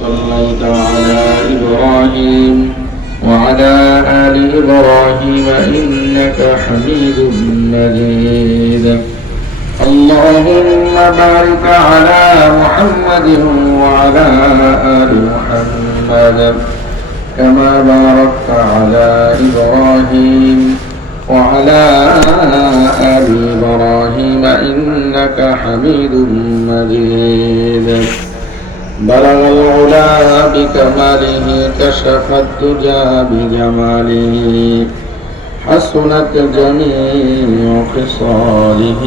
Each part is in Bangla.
صليت على إبراهيم وعلى آل إبراهيم إنك حميد مجيد. اللهم بارك على محمد وعلى آل محمد كما باركت على إبراهيم وعلى آل إبراهيم إنك حميد مجيد. بلغ العلا بكماله كشف الدجى بجماله حسنت جميع خصاله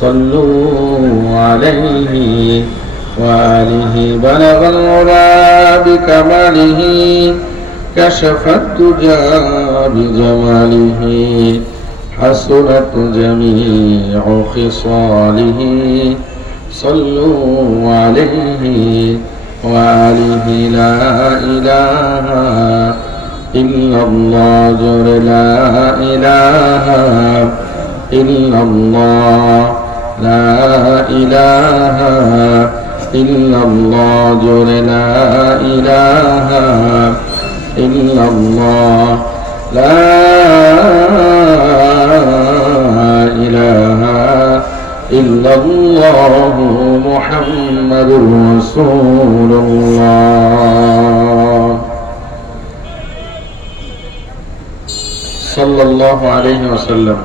صلوا عليه وآله. بلغ العلا بكماله كشف الدجى بجماله حسنت جميع خصاله صلوا عليه وآله. لا إله إلا الله جل لا إله إلا الله لا إله إلا الله جل لا إله إلا الله لا إله إلا الله محمد رسول الله সাল্লাল্লাহু আলাইহি ওয়াসাল্লাম।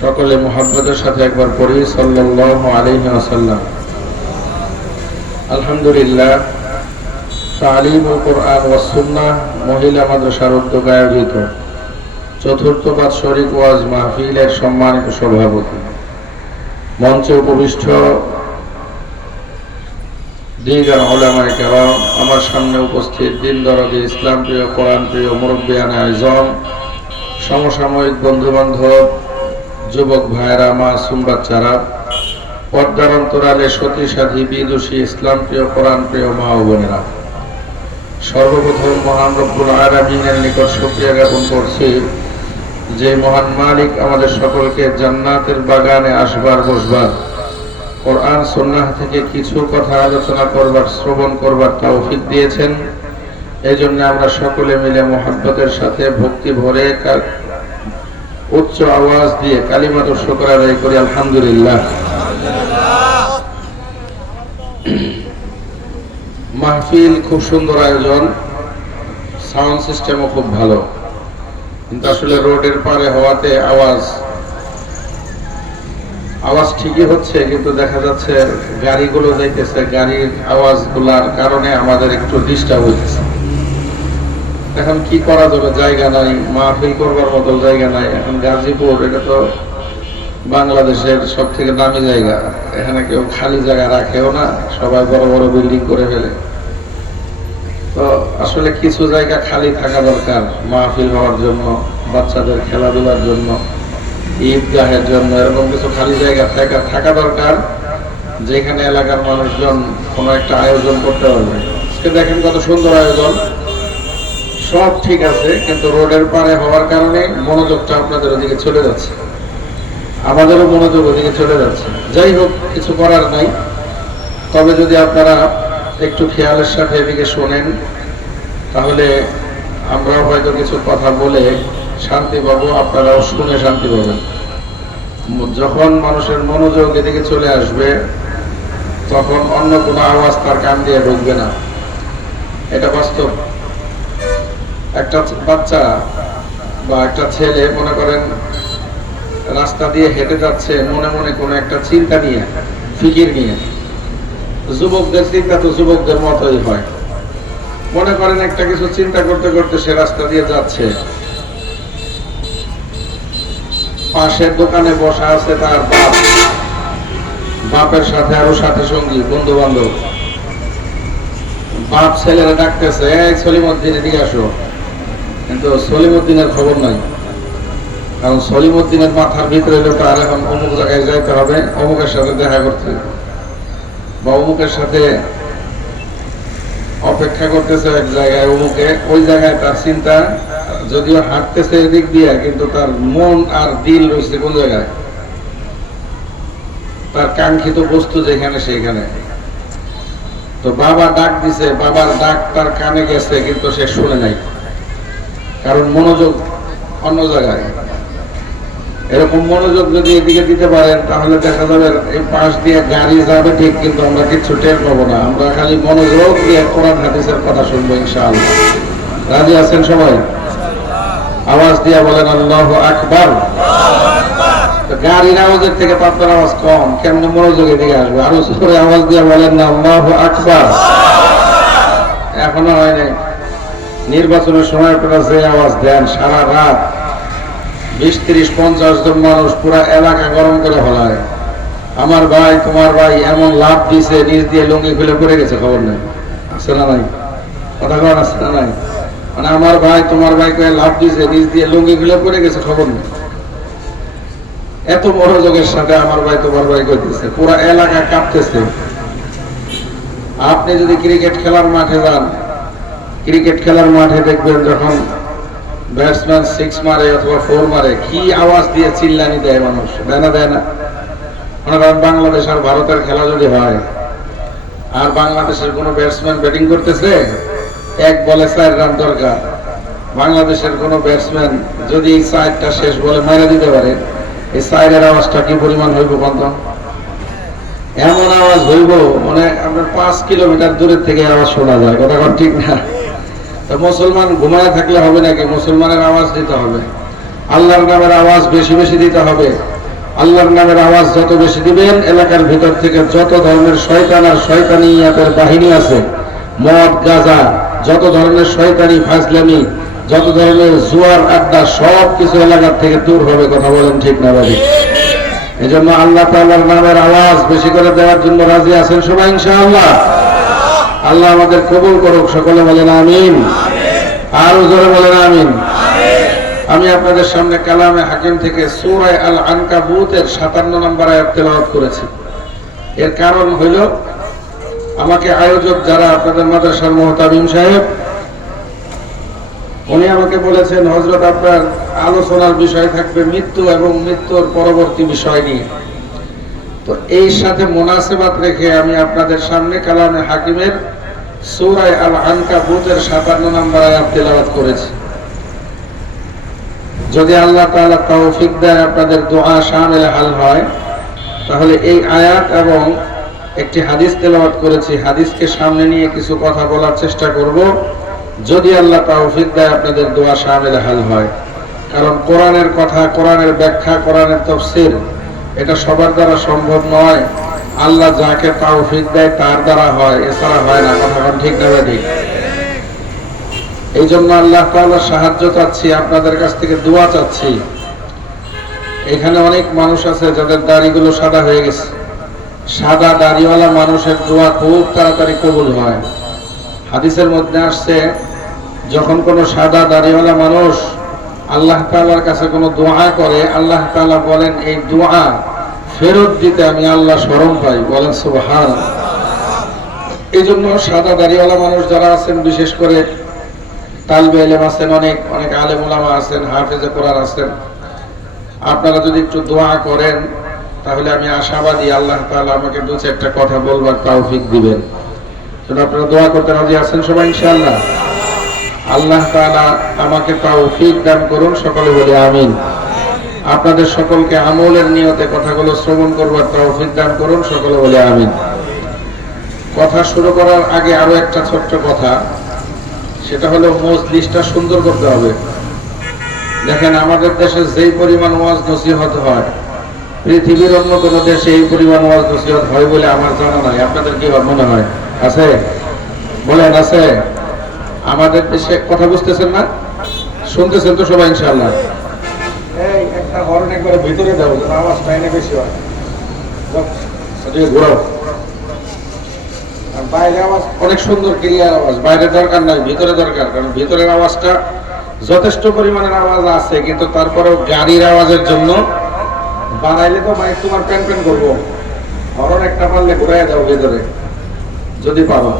সকলে মুহাব্বতের সাথে একবার পড়ি সাল্লাল্লাহু আলাইহি ওয়াসাল্লাম। আলহামদুলিল্লাহ, তালিমুল কোরআন ওয়াস সুন্নাহ মহিলা মাদ্রাসার উদ্যোগে আয়োজিত চতুর্থ বাৎসরিক ওয়াজ মাহফিলের সম্মানিত সভাপতি, মঞ্চে উপবিষ্ট দিগার উলামায়ে কেরাম, আমার সামনে উপস্থিত দিন দরদি ইসলাম প্রিয় কোরআন প্রিয় মুরব্বিয়ানে আযম, সমসাময়িক বন্ধু বান্ধব, যুবক ভাইয়েরা, মাসুম বাচ্চারা, পর্দার অন্তরালে সতী সাথী বিদুষী ইসলাম প্রিয় কোরআন প্রিয় মা ও বোনেরা, সর্বপ্রথম মহান রব্বুল আলামিনের নিকট শুকরিয়া জ্ঞাপন করছি যে মহান মালিক আমাদের সকলকে জান্নাতের বাগানে আসবার বসবার, কোরআন সুন্নাহ থেকে কিছু কথা আলোচনা করবার, শ্রবণ করবার তৌফিক দিয়েছেন। এই জন্য আমরা সকলে মিলে মুহাব্বতের সাথে ভক্তি ভরে উচ্চ আওয়াজ দিয়ে কালিমাতুল শুকর আদায় করি আলহামদুলিল্লাহ। মাহফিল খুব সুন্দর আয়োজন, সাউন্ড সিস্টেমও খুব ভালো, কিন্তু আসলে রোডের পারে হওয়াতে আওয়াজ ঠিকই হচ্ছে, কিন্তু দেখা যাচ্ছে গাড়িগুলো যাইতেছে, গাড়ির আওয়াজগুলোর কারণে আমাদের একটু ডিস্টার্ব হইতেছে। এখন কি করা যাবে, জায়গা নাই, মাহফিল করবার মতো জায়গা নাই। এখন গাজীপুর এটা তো বাংলাদেশের সব থেকে দামি জায়গা, এখানে কেউ খালি জায়গা রাখেও না, সবাই বড় বড় বিল্ডিং করে ফেলে। তো আসলে কিছু জায়গা খালি থাকা দরকার মাহফিল হওয়ার জন্য, বাচ্চাদের খেলাধুলার জন্য, ঈদগাহের জন্য, এরকম কিছু খালি জায়গা থাকা দরকার, যেখানে এলাকার মানুষজন কোনো একটা আয়োজন করতে পারবে। আজকে দেখেন কত সুন্দর আয়োজন, সব ঠিক আছে, কিন্তু রোডের পারে হওয়ার কারণে মনোযোগটা আপনাদের ওদিকে চলে যাচ্ছে, আমাদেরও মনোযোগ ওদিকে চলে যাচ্ছে। যাই হোক, কিছু করার নাই। তবে যদি আপনারা একটু খেয়ালের সাথে এদিকে শোনেন, তাহলে আমরাও হয়তো কিছু কথা বলে শান্তি পাবো, আপনারাও শুনে শান্তি পাবেন। যখন মানুষের মনোযোগ এদিকে চলে আসবে, তখন অন্য কোনো আওয়াজ তার কান দিয়ে ঢুকবে না, এটা বাস্তব। একটা বাচ্চা বা একটা ছেলে মনে করেন রাস্তা দিয়ে হেঁটে যাচ্ছে, মনে মনে কোনো একটা চিন্তা নিয়ে, ফিকির নিয়ে। যুবকদের চিন্তা তো যুবকদের মতোই হয়, মনে করেন একটা কিছু চিন্তা করতে করতে সে রাস্তা দিয়ে যাচ্ছে, পাশের দোকানে বসা আছে তার বাপ, বাপের সাথে আরো সাথী সঙ্গী, বন্ধু বান্ধব। বাপ ছেলেরা ডাকতেছে, এই সলিমউদ্দিন এদিকে আসো, কিন্তু সলিমউদ্দিনের খবর নাই। কারণ সলিমউদ্দিনের মাথার ভিতরে লোক আর এখন অমুক জায়গায় যাইতে হবে, অমুকের সাথে দেখা করতে বা অমুকের সাথে অপেক্ষা করতেছে এক জায়গায়, অমুকে ওই জায়গায় তার চিন্তা, যদিও হাঁটতেছে এদিক দিয়ে, কিন্তু তার মন আর দিল রয়েছে কোন জায়গায়, তার কাঙ্ক্ষিত বস্তু যেখানে সেইখানে। তো বাবা ডাক দিছে, বাবার ডাক তার কানে গেছে কিন্তু সে শুনে নাই, কারণ মনোযোগ অন্য জায়গায়। এরকম মনোযোগ যদি এদিকে দিতে পারেন তাহলে দেখা যাবে এই পাশ দিয়ে গাড়ি যাবে ঠিক, কিন্তু আমরা কিছু টের পাবো না। আমরা খালি মনোযোগ দিয়ে কোরআন হাদিসের কথা শুনবো ইনশাআল্লাহ। রাজি আছেন সবাই? আওয়াজ দিয়ে বলেন আল্লাহু আকবার। গাড়ির আওয়াজের থেকে তো আপনার আওয়াজ কম, কেমনে মনোযোগে দিকে আসবে? আরো জোরে আওয়াজ দিয়ে বলেন না আল্লাহু আকবার। এখনো হয় নাই। নির্বাচনের সময় আপনারা যে আওয়াজ দেন, সারা রাত 20-30-50 জন মানুষ পুরা এলাকা গরম করে ফেলায়। আমার ভাই তোমার ভাই এমন লাভ দিছে, নিজ দিয়ে লুঙ্গি খুলে পড়ে গেছে, খবর নেই, আছে না নাই? কথা কন আছে না নাই? মানে আমার ভাই তোমার ভাই কয়ে লাভ দিছে, নিজ দিয়ে লুঙ্গি খুলে পড়ে গেছে, খবর নেই। এত মনোযোগের সাথে আমার ভাই তোমার ভাই কইতেছে, পুরা এলাকা কাঁপতেছে। আপনি যদি ক্রিকেট খেলার মাঠে যান, ক্রিকেট খেলার মাঠে দেখবেন যখন ব্যাটসম্যান 6 মারে অথবা 4 মারে, কি আওয়াজ দিয়ে চিল্লানি দেয় মানুষ, দেয় না? দেয় না? মনে করেন বাংলাদেশ আর ভারতের খেলা যদি হয়, আর বাংলাদেশের কোন ব্যাটসম্যান ব্যাটিং করতেছে, 1 বলে 4 রান দরকার। বাংলাদেশের কোন ব্যাটসম্যান যদি এই 4টা শেষ বলে মারা দিতে পারে, এই 4-এর আওয়াজটা কি পরিমাণ হইব বন্ধ? এমন আওয়াজ হইব মানে আপনার 5 কিলোমিটার দূরের থেকে আওয়াজ শোনা যায়। কথা কোন ঠিক না? মুসলমান ঘুমায় থাকলে হবে নাকি? মুসলমানের আওয়াজ দিতে হবে, আল্লাহর নামের আওয়াজ বেশি বেশি দিতে হবে। আল্লাহর নামের আওয়াজ যত বেশি দিবেন, এলাকার ভিতর থেকে যত ধরনের শয়তান আর শয়তানিয়াতের বাহিনী আছে, মদ গাঁজা, যত ধরনের শয়তানি ফাজলামি, যত ধরনের জুয়ার আড্ডা, সব কিছু এলাকার থেকে দূর হবে। কথা বলেন ঠিক না ভাই? এই জন্য আল্লাহ তাআলার নামের আওয়াজ বেশি করে দেওয়ার জন্য রাজি আছেন সবাই ইনশাআল্লাহ? আল্লাহ আমাদের কবুল করুক, সকলে বলেন আমিন। আরো জোরে বলেন আমিন। আমি আপনাদের সামনে কালামে হাকিম থেকে সূরা আল আনকাবুতের 57 নম্বর আয়াত তেলাওয়াত করেছি। এর কারণ হইল, আমাকে আয়োজক যারা আপনাদের মাদ্রাসার মুহতামিম সাহেব, উনি আমাকে বলেছেন হযরত আপনার আলোচনার বিষয় থাকবে মৃত্যু এবং মৃত্যুর পরবর্তী বিষয় নিয়ে। তো এই সাথে মুনাসেবাত রেখে আমি আপনাদের সামনে কালামে হাকিমের সূরা আল আনকাবুতের 57 নম্বর আয়াত তেলাওয়াত করেছি। যদি আল্লাহ তাআলা তৌফিক দেয়, আপনাদের দোয়া শামিল হাল হয়, তাহলে এই আয়াত এবং একটি হাদিস তেলাওয়াত করেছি, হাদিসকে সামনে নিয়ে কিছু কথা বলার চেষ্টা করব। যদি আল্লাহ তৌফিক দেয়, আপনাদের দোয়া শামিল হাল হয়। কারণ কোরআনের কথা, কোরআনের ব্যাখ্যা, কোরআনের তাফসীর, এটা সবার দ্বারা সম্ভব নয়। আল্লাহ যাকে তৌফিক দেয় তার দ্বারা হয়, এছাড়া হয় না। কথা ঠিক না ঠিক? এই জন্য আল্লাহ তাআলার সাহায্য চাচ্ছি, আপনাদের কাছ থেকে দোয়া চাচ্ছি। এখানে অনেক মানুষ আছে যাদের দাড়িগুলো সাদা হয়ে গেছে। সাদা দাড়িওয়ালা মানুষের দোয়া খুব তাড়াতাড়ি কবুল হয়। হাদিসের মধ্যে আসছে, যখন কোনো সাদা দাড়িওয়ালা মানুষ আল্লাহ তাআলার কাছে কোনো দোয়া করে, আল্লাহ তাআলা বলেন এই দোয়া ফেরত দিতে আমি আল্লাহ শরম পাই। বলেন সুবহানাল্লাহ। এই জন্য সাদা দাড়িওয়ালা মানুষ যারা আছেন, বিশেষ করে তালবে ইলম আছেন, অনেক অনেক আলেম ওলামা আছেন, হাফেজে কোরআন আছেন, আপনারা যদি একটু দোয়া করেন তাহলে আমি আশাবাদী আল্লাহ তাআলা আমাকে 2-4টা কথা বলবার তৌফিক দিবেন। সেটা আপনারা দোয়া করতে রাজি আছেন সবাই ইনশাআল্লাহ? আল্লাহ তাআলা আমাকে তৌফিক দান করুন, সকলে বলি আমিন। আপনাদের সকলকে আমলের নিয়তে কথাগুলো শ্রবণ করবার তৌফিক দান করুন, সকলে বলি আমিন। কথা শুরু করার আগে আরো একটা ছোট্ট কথা, সেটা হলো মজলিসটা সুন্দর করতে হবে। দেখেন, আমাদের দেশে যেই পরিমাণ ওয়াজ নসিহত হয়, পৃথিবীর অন্য কোন দেশে এই পরিমাণ ওয়াজ নসিহত হয় বলে আমার জানা নাই। আপনাদের কি মনে হয়? আছে? বলেন আছে? আমাদের দেশে কথা বুঝতেছেন না? শুনতেছেন তো সবাই ইনশাআল্লাহ? এই একটা হর্ন একবার ভিতরে দাও, যেন আওয়াজটা এনে বেশি হয়। ঘোরাও। বাইরে আওয়াজ অনেক সুন্দর ক্লিয়ার আওয়াজ, বাইরে দরকার নাই, ভিতরে দরকার। কারণ ভিতরের আওয়াজটা যথেষ্ট পরিমাণের আওয়াজ আছে, কিন্তু তারপরেও গাড়ির আওয়াজের জন্য বানাইলে তো মাইক তোমার প্যান প্যান করবো। হরন একটা পারলে ঘুরাই দাও ভেতরে, যদি পারো।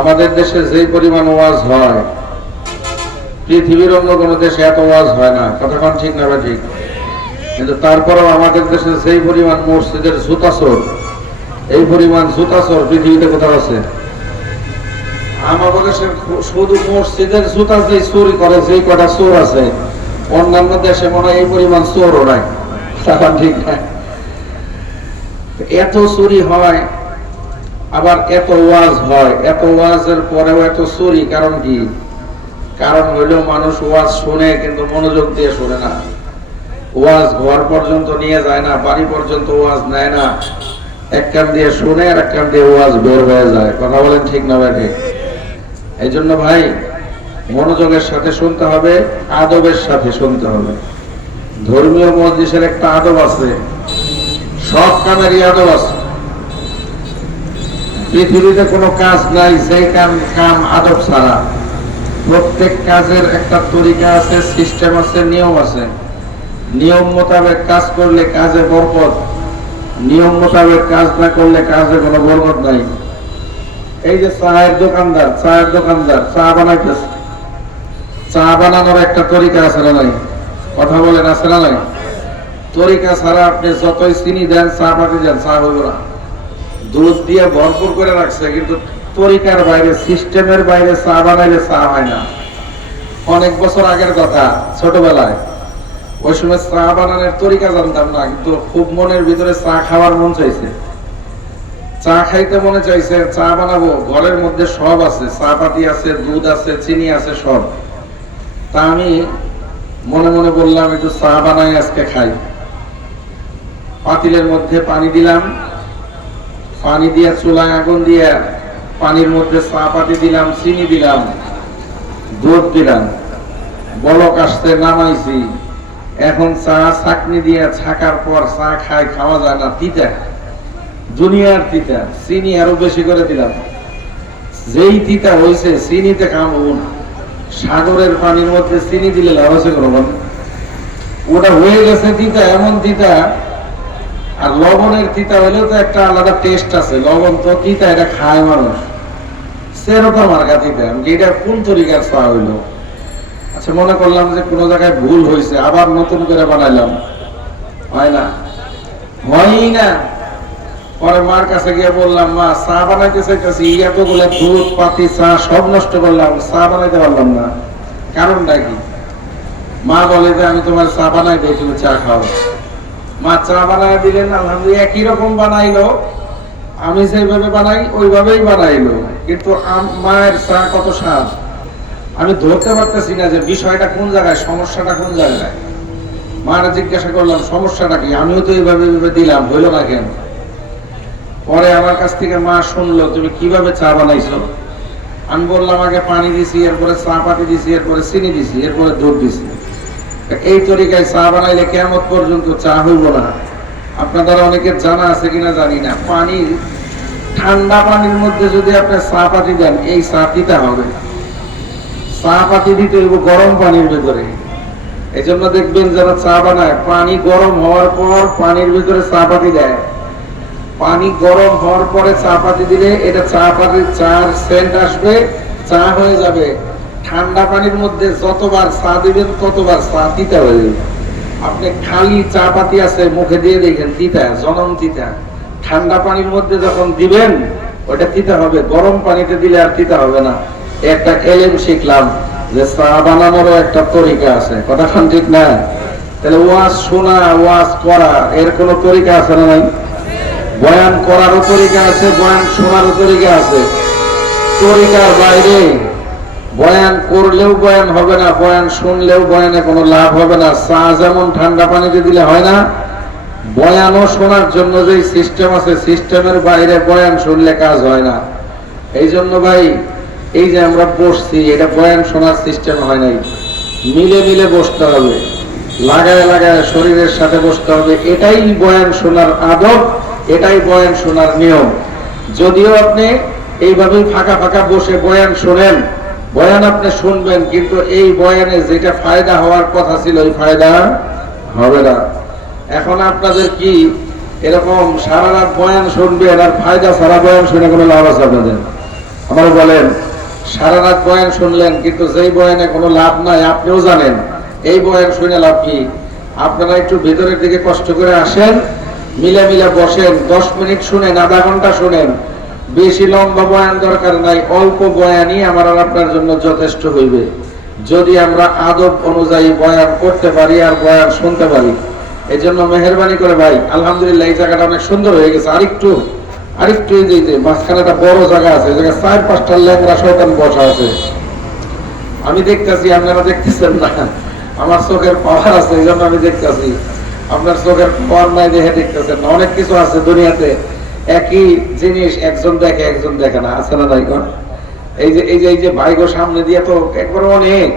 আমাদের দেশে যেই পরিমাণ ওয়াজ হয়, পৃথিবীর অন্য কোনো দেশে এত ওয়াজ হয় না। কতক্ষণ ঠিক না ঠিক? কিন্তু তারপরেও আমাদের দেশে যেই পরিমাণ মসজিদের জুতাচোর, এই পরিমাণ জুতা চোর পৃথিবীতে কোথাও আছে? আমাদের দেশে শুধু মসজিদের জুতা যে চুরি করে যে কটা চোর আছে, অন্যান্য দেশে মনে হয় এই পরিমাণ চোরও নাই। ঠিক না? এত চুরি হয়, আবার এত ওয়াজ হয়, এত ওয়াজের পরেও এত চুরি। কারণ কি? কারণ হইল মানুষ ওয়াজ শুনে কিন্তু মনোযোগ দিয়ে শুনে না। ওয়াজ ঘর পর্যন্ত নিয়ে যায় না, বাড়ি পর্যন্ত ওয়াজ নেয় না। এক কান দিয়ে শুনে আর এক কান দিয়ে ওয়াজ বের হয়ে যায়। কথা বলেন ঠিক না ভাই? এই জন্য ভাই মনোযোগের সাথে শুনতে হবে, আদবের সাথে শুনতে হবে। ধর্মীয় মজলিসের একটা আদব আছে, সব কামেরই আদব আছে। পৃথিবীতে কোনো কাজ নাই যে কাম আদব ছাড়া। প্রত্যেক কাজের একটা তরিকা আছে, সিস্টেম আছে, নিয়ম আছে। নিয়ম মোতাবেক কাজ করলে কাজে বরকত, নিয়ম মোতাবেক কাজ না করলে কাজে কোনো বরকত নাই। এই যে চায়ের দোকানদার চা বানাইতেছে, চা বানানোর একটা তরিকা আছে না নাই? কথা বলেন, আছে না নাই? তরিকা ছাড়া আপনি যতই চিনি দেন, চা পাতি দেন, চা হইব না। দুধ দিয়ে ভরপুর করে রাখছে, কিন্তু তরিকার বাইরে, সিস্টেমের বাইরে চা বানাইলে চা হয় না। অনেক বছর আগের কথা, ছোটবেলায় ওই সময় চা বানানোর তরিকা জানতাম না, কিন্তু খুব মনের ভিতরে চা খাওয়ার মন চাইছে, চা খাইতে মনে চাইছে, চা বানাবো। ঘরের মধ্যে সব আছে, চা পাতি আছে, দুধ আছে, চিনি আছে, সব। তা আমি মনে মনে বললাম একটু চা বানাই আজকে খাই। পাতিলের মধ্যে পানি দিলাম, পানি দিয়ে চুলায় আগুন দিয়ে পানির মধ্যে চা পাতি দিলাম, চিনি দিলাম, দুধ দিলাম, বলক আসতে নামাইছি। এখন চা ছাকনি দিয়ে ছাকার পর চা খাওয়া যায় না, তিতা, দুনিয়ার তিতা। চিনি আরো বেশি করে দিলাম, যেই তিতা হয়েছে চিনিতে কামড়। সাগরের পানির মধ্যে চিনি দিলে লাভ আছে কোনো? ওটা হয়ে গেছে তিতা, এমন তিতা। আর লবণের তিতা হইলেও তো একটা আলাদা টেস্ট আছে। লবণ তো তিতা, এটা খায় মানুষ, সেরকম মার্কা তিতা। এটা কোন তরিকার চা হইলো? আচ্ছা, মনে করলাম যে কোনো জায়গায় ভুল হয়েছে, আবার নতুন করে বানাইলাম, হয় না, হয়ই না। পরে মার কাছে গিয়ে বললাম, মা চা বানাইতে চাইতেছি, এতগুলো দুধ পাতি চা সব নষ্ট করলাম, চা বানাইতে পারলাম না, কারণটা কি? মা বলে যে আমি তোমার চা বানাই দিই, তুমি চা খাও। মা চা বানাই দিলেন, আলহামদুলিল্লাহ একই রকম বানাইলো, আমি যেভাবে বানাই ওইভাবেই বানাইলো, কিন্তু মায়ের চা কত স্বাদ। আমি ধরতে পারতেছি না যে বিষয়টা কোন জায়গায়, সমস্যাটা কোন জায়গায়। মারা জিজ্ঞাসা করলাম সমস্যাটা কি, আমিও তো এইভাবে দিলাম, হইলো না কেন? পরে আমার কাছ থেকে মা শুনলো তুমি কিভাবে চা বানাইছো। আমি বললাম আগে পানি দিছি, এরপরে চা পাতি দিছি, এরপরে চিনি দিছি, এরপরে দুধ দিছি। এই তরিকায় চা বানাইলে কিয়ামত পর্যন্ত চা হইব না। আপনাদের অনেকের জানা আছে কিনা জানি না, পানি, ঠান্ডা পানির মধ্যে যদি আপনি চা পাতি দেন, এই চা দিতে হবে। চা পাতি দিতে হইব গরম পানির ভিতরে। এই জন্য দেখবেন যারা চা বানায়, পানি গরম হওয়ার পর পানির ভিতরে চা পাতি দেয়। পানি গরম হওয়ার পরে চা পাতি দিলে এটা চা পাতির চার সেন্ট আসবে, চা হয়ে যাবে। ঠান্ডা পানির মধ্যে যতবার চা দিবেন ততবার চা তিতা হয়ে যাবে। আপনি খালি চা পাতি আছে মুখে দিয়ে দেখেন, তিতা, জনম তিতা। ঠান্ডা পানির মধ্যে যখন দিবেন ওটা তিতা হবে, গরম পানিতে দিলে আর তিতা হবে না। একটা এলেম শিখলাম যে চা বানানোরও একটা তরিকা আছে। কথা ঠিক না? তাহলে ওয়াজ শোনা, ওয়াজ করা, এর কোনো তরিকা আছে না নাই? বয়ান করারও তরিকা আছে, বয়ান শোনারও তরিকা আছে। তরিকার বাইরে বয়ান করলেও বয়ান হবে না, বয়ান শুনলেও বয়ানে কোনো লাভ হবে না। চা যেমন ঠান্ডা পানিতে দিলে হয় না, বয়ানও শোনার জন্য যে সিস্টেম আছে, সিস্টেমের বাইরে বয়ান শুনলে কাজ হয় না। এই জন্য ভাই, এই যে আমরা বসছি, এটা বয়ান শোনার সিস্টেম হয় নাই। মিলে মিলে বসতে হবে, লাগায় লাগায় শরীরের সাথে বসতে হবে। এটাই বয়ান শোনার আদব, এটাই বয়ান শোনার নিয়ম। যদিও আপনি এইভাবেই ফাঁকা ফাঁকা বসে বয়ান শোনেন, বয়ান আপনি শুনবেন, কিন্তু এই বয়ানে যেটা ফায়দা হওয়ার কথা ছিল ওই ফায়দা হবে না। এখন আপনাদের কি এরকম সারা রাত বয়ান শুনবেন আর ফায়দা ছাড়া বয়ান শুনে কোনো লাভ আছে আপনাদের? আমার বলেন, সারা রাত বয়ান শুনলেন কিন্তু যেই বয়ানে কোনো লাভ নাই, আপনিও জানেন, এই বয়ান শুনে লাভ কি? আপনারা একটু ভেতরের দিকে কষ্ট করে আসেন, মিলে মিলে বসেন, 10 মিনিট শুনেন, আধা ঘন্টা শুনেন, বেশি লম্বা বয়ান দরকার নাই, অল্প বয়ানই আমার আর আপনার জন্য যথেষ্ট হইবে, যদি আমরা আদব অনুযায়ী বয়ান করতে পারি আর বয়ান শুনতে পারি। এই জন্য মেহরবানি করে ভাই, আলহামদুলিল্লাহ এই জায়গাটা অনেক সুন্দর হয়ে গেছে। আরেকটু এই যে মাঝখানে একটা বড় জায়গা আছে, জায়গায় 4-5টা ল্যাংড়া শয়তান বসা আছে। আমি দেখতেছি, আপনারা দেখতেছেন না, আমার চোখের পাওয়ার আছে, এই জন্য আমি দেখতেছি। আপনার চোখের পাওয়ার নাই দেখে দেখতেছেন না। অনেক কিছু আছে দুনিয়াতে, একই জিনিস একজন দেখে একজন দেখে না, আছে না নাই? এই যে ভাইগো সামনে দিয়ে তো একবার অনেক,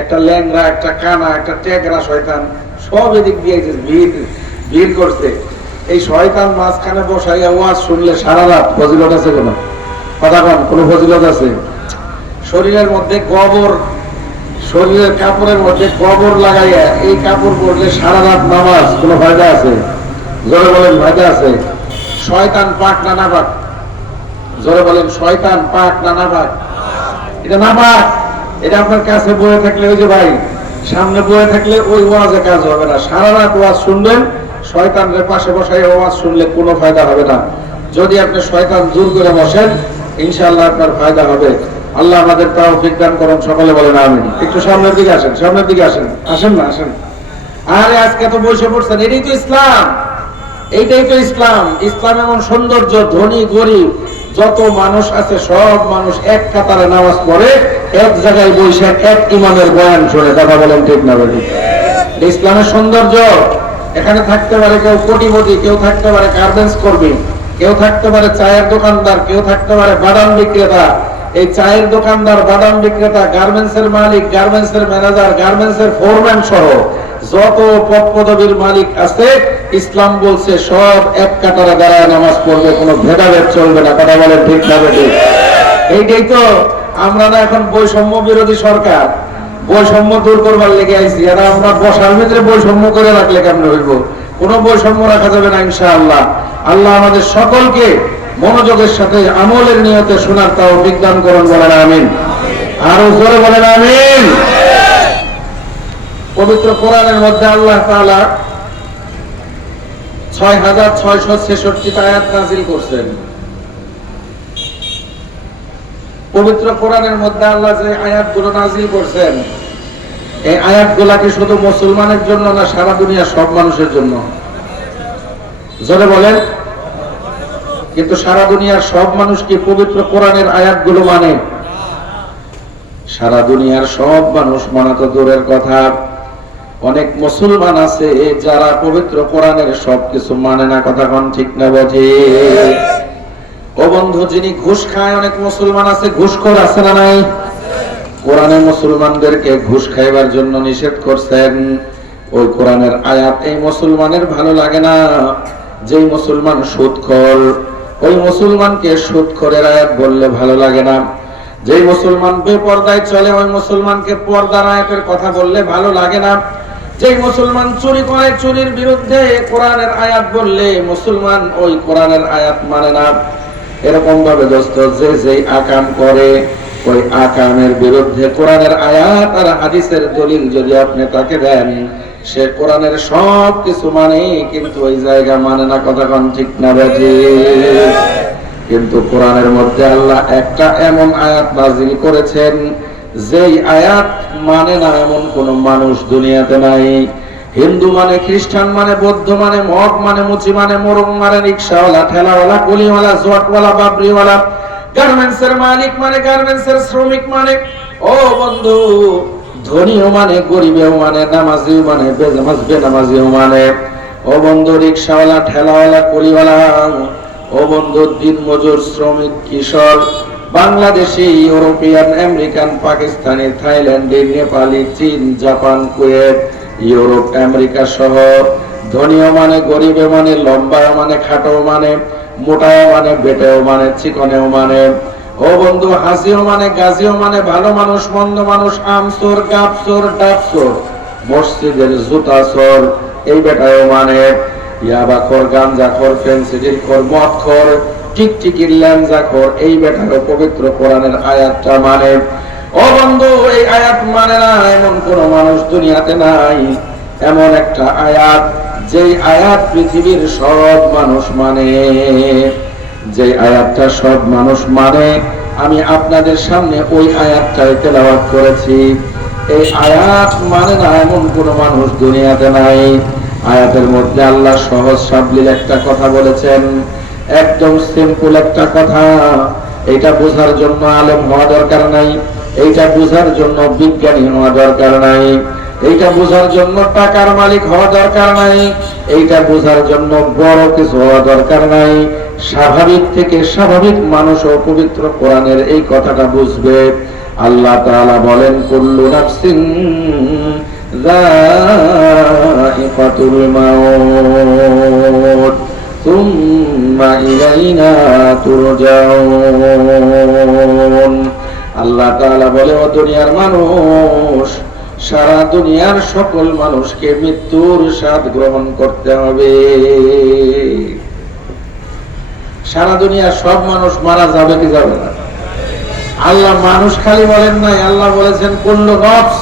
একটা ল্যাংড়া, একটা কানা, একটা ট্যাগরা শয়তান, সব এদিক দিয়ে ভিড় করছে। এই শয়তান মাঝখানে বসাইয়া ওয়াজ শুনলে সারা রাত ফজিলত আছে? কথা কন, কোন ফজিলত আছে? শরীরের মধ্যে গোবর, শরীরের কাপড়ের মধ্যে গোবর লাগাইয়া এই কাপড় পরলে সারা রাত নামাজ, কোন ফায়দা আছে? জোরে বলেন, ফায়দা আছে? শয়তান পাক না নাপাক? জোরে বলেন, শয়তান পাক না নাপাক? এটা নাপাক। এটা আপনার কাছে বয়ে থাকলে, ওই যে ভাই সামনে বয়ে থাকলে ওই ওয়াজে কাজ হবে না। সারা রাত ওয়াজ শুনবেন, শয়তানের পাশে বসাই ওয়াজ শুনলে কোনো ফায়দা হবে না। যদি আপনি শয়তান দূর করে বসেন, ইনশাআল্লাহ আপনার ফায়দা হবে। আল্লাহ আমাদের তৌফিক দান করুন, সকলে বলেন আমিন। একটু সামনের দিকে আসেন, সামনের দিকে আসেন, আসেন না, আসেন। আরে আজকে তো বসে পড়ছেন, এটাই তো ইসলাম, এইটাই তো ইসলাম। ইসলাম এমন সৌন্দর্য, ধনী গরিব যত মানুষ আছে সব মানুষ এক কাতারে নামাজ পড়ে, এক জায়গায় বসে এক ইমামের বয়ান শুনে। কথা বলেন ঠিক না বলি? ইসলামের সৌন্দর্য। এখানে থাকতে পারে কেউ কোটিপতি, কেউ থাকতে পারে গার্মেন্টস কর্মী, কেউ থাকতে পারে চায়ের দোকানদার, কেউ থাকতে পারে বাদাম বিক্রেতা। এই চায়ের দোকানদার, বাদাম বিক্রেতা, গার্মেন্টস এর মালিক, গার্মেন্টস এর ম্যানেজার, গার্মেন্টস এর ফোরম্যান সহ যত পদ পদবীর মালিক আছে, ইসলাম বলছে সব এক কাতারে দাঁড়ায় নামাজ পড়বে, কোনো ভেদাভেদ চলবে না। কথা বলেন ঠিক না বেঠিক? এইটাই তো আমরা না এখন বৈষম্য বিরোধী সরকার, বৈষম্য দূর করবার লেগে আইছি। আর আমরা বসার ভিতরে বৈষম্য করে রাখলে কেমন হইব? কোনো বৈষম্য রাখা যাবে না ইনশাআল্লাহ। আল্লাহ আমাদের সকলকে মনোযোগের সাথে আমলের নিয়তে শোনার তৌফিক দান করুন, বলেন আমিন। আরো জোরে বলেন আমিন। পবিত্র কোরআনের মধ্যে আল্লাহ তাআলা 6666 আয়াত নাযিল করছেন। পবিত্র কোরআনের মধ্যে আল্লাহ যে আয়াতগুলো নাযিল করছেন, এই আয়াতগুলা কি শুধু মুসলমানের জন্য না সারা দুনিয়ার সব মানুষের জন্য? জোরে বলেন। কিন্তু সারা দুনিয়ার সব মানুষ কি পবিত্র কোরআনের আয়াতগুলো মানে? সারা দুনিয়ার সব মানুষ মানা তো দূরের কথা, অনেক মুসলমান আছে যারা পবিত্র কোরআনের সবকিছু মানে না। কথা কোন ঠিক না বাজে? ও বন্ধু, যিনি ঘুষ খায়, অনেক মুসলমান আছে ঘুষখোর, আছে না নাই? কোরআনে মুসলমানদেরকে ঘুষ খাইবার জন্য নিষেধ করছেন। ওই কোরআনের আয়াত এই মুসলমানের ভালো লাগে না। যেই মুসলমান সুদখোর, ওই মুসলমানকে সুদখোরের আয়াত বললে ভালো লাগে না। যেই মুসলমান বেপরদায় চলে, ওই মুসলমানকে পর্দার আয়াতের কথা বললে ভালো লাগে না। যেই মুসলমান চুরি করে, চুরির বিরুদ্ধে কোরআনের আয়াত বললে মুসলমান ওই কোরআনের আয়াত মানে না। এরকম ভাবে দোস্ত, যে আকাম করে, ওই আকামের বিরুদ্ধে কোরআনের আয়াত আর হাদিসের দলিল যদি আপনি তাকে দেন, সে কোরআনের সব কিছু মানে, কিন্তু ওই জায়গা মানে না। কথা কোন ঠিক না বাজে? কিন্তু কোরআনের মধ্যে আল্লাহ একটা এমন আয়াত নাযিল করেছেন, যেই আয়াত মানে না এমন কোন মানুষ দুনিয়াতে নাই। হিন্দু মানে, খ্রিস্টান মানে, বৌদ্ধ মানে, মগ মানে, মুচি মানে, মোরং মানে, রিক্সাওয়ালা, ঠেলাওয়ালা, কুলিওয়ালা, জটওয়ালা, বাবরিওয়ালা, গার্মেন্টস এর মালিক মানে, গার্মেন্টস এর শ্রমিক মানে, ও বন্ধু ধনীও মানে, গরিবেও মানে, নামাজিও মানে, বেনামাজিও মানে, ও বন্ধু রিক্সাওয়ালা, ঠেলাওয়ালা, কুলিওয়ালা, ও বন্ধু দিন মজুর, শ্রমিক, কিশোর, বাংলাদেশি, ইউরোপিয়ান, আমেরিকান, পাকিস্তানি, থাইল্যান্ডি, নেপালি, চীন, জাপান, কুয়েত, ইউরোপ, আমেরিকা সহ ধনীও মানে, গরিবে মানে, লম্বাও মানে, খাটো মানে, মোটাও মানে, বেটেও মানে, চিকনেও মানে, ও বন্ধু হাসিও মানে, গাজিও মানে, ভালো মানুষ, মন্দ মানুষ, আমচোর, গাবচোর, ডাবচোর, মসজিদের জুতাচোর, এই বেটাও মানে, ইয়াবাখোর, গাঞ্জাখোর, ফেন্সিডিলখোর, মদখোর, টিকটিকির ল্যাংজাখোর, এই বেটারও পবিত্র কোরআনের আয়াতটা মানে। ও বন্ধু, এই আয়াত মানে না এমন কোন মানুষ দুনিয়াতে নাই। এমন একটা আয়াত যে আয়াত পৃথিবীর সব মানুষ মানে, যে আয়াতটা সব মানুষ মানে, আমি আপনাদের সামনে ওই আয়াতটাই তেলাওয়াত করেছি। এই আয়াত মানে না এমন কোন মানুষ দুনিয়াতে নাই। আয়াতের মধ্যে আল্লাহ সহজ সাবলীল একটা কথা বলেছেন, একদম সিম্পল একটা কথা। এটা বোঝার জন্য আলেম হওয়া দরকার নাই, এইটা বোঝার জন্য বিজ্ঞানী হওয়া দরকার নাই, এইটা বোঝার জন্য টাকার মালিক হওয়া দরকার নাই, এইটা বোঝার জন্য বড় কিছু হওয়া দরকার নাই। স্বাভাবিক থেকে স্বাভাবিক মানুষও পবিত্র কোরআনের এই কথাটা বুঝবে। আল্লাহ তাআলা বলেন, কুল্লু নাফসিন যায়িকাতুল মাউত সুম্মা ইলাইনা তুরজাউন। আল্লাহ তাআলা বলে, ও দুনিয়ার মানুষ, সারা দুনিয়ার সকল মানুষকে মৃত্যুর স্বাদ গ্রহণ করতে হবে। সারা দুনিয়ার সব মানুষ মারা যাবে কি যাবে না? আল্লাহ মানুষ খালি বলেন নাই, আল্লাহ বলেছেন কুল্লু নফস।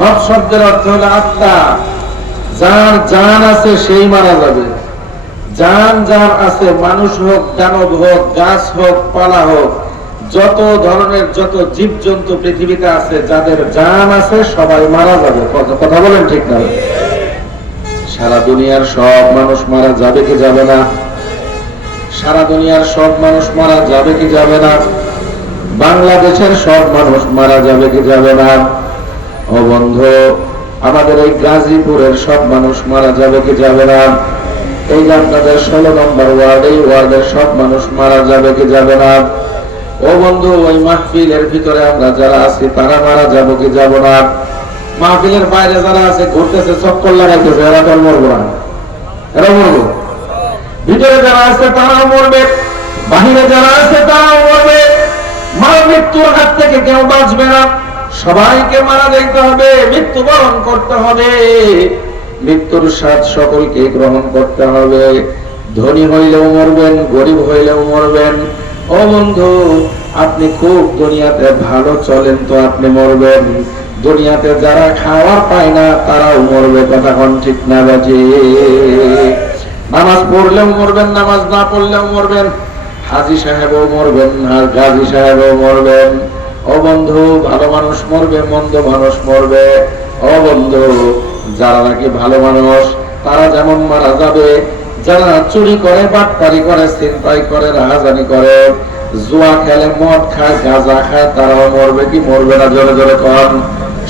নফস শব্দের অর্থ হলো আত্মা। যার জান আছে সেই মারা যাবে। জান যার আছে, মানুষ হোক, দানব হোক, গাছ হোক, পালা হোক, যত ধরনের যত জীবজন্তু পৃথিবীতে আছে, যাদের জান আছে সবাই মারা যাবে। কথা বলেন ঠিক না? সারা দুনিয়ার সব মানুষ মারা যাবে কি যাবে না? সারা দুনিয়ার সব মানুষ মারা যাবে কি যাবে না? বাংলাদেশের সব মানুষ মারা যাবে কি যাবে না? ও বন্ধু, আমাদের এই গাজীপুরের সব মানুষ মারা যাবে কি যাবে না? এই যে আপনাদের 16 নম্বর ওয়ার্ড, এই ওয়ার্ডের সব মানুষ মারা যাবে কি যাবে না? ও বন্ধু, ওই মাহফিলের ভিতরে আমরা যারা আছি তারা মারা যাবো কি যাব না? মাহফিলের বাইরে যারা আছে, ঘুরতেছে, চক্কর লাগাইতেছে, এরা তো মরবো না? এরা মরবো? ভিতরে যারা আছে তারাও মরবে, বাহিরে যারা আছে তারাও মরবে। মৃত্যুর হাত থেকে কেউ বাঁচবে না, সবাইকে মারা যেতে হবে, মৃত্যুবরণ করতে হবে। মৃত্যুর স্বাদ সকলকে গ্রহণ করতে হবে। ধনী হইলেও মরবেন, গরিব হইলেও মরবেন। ও বন্ধু, আপনি খুব দুনিয়াতে ভালো চলেন তো আপনি মরবেন। দুনিয়াতে যারা খাওয়ার পায় না তারাও মরবে। কথা কোন ঠিক না বাজি? নামাজ পড়লেও মরবেন, নামাজ না পড়লেও মরবেন। হাজী সাহেবও মরবেন, আর গাজী সাহেবও মরবেন। ও বন্ধু, ভালো মানুষ মরবে, মন্দ মানুষ মরবে। ও বন্ধু, যারা নাকি ভালো মানুষ তারা যেমন মারা যাবে, যারা চুরি করে, বাটপারি করে, ছিনতাই করে, রাহাজানি করে, জুয়া খেলে, মদ খায়, গাঁজা খায়, তারাও মরবে কি মরবে না? জোরে জোরে কন।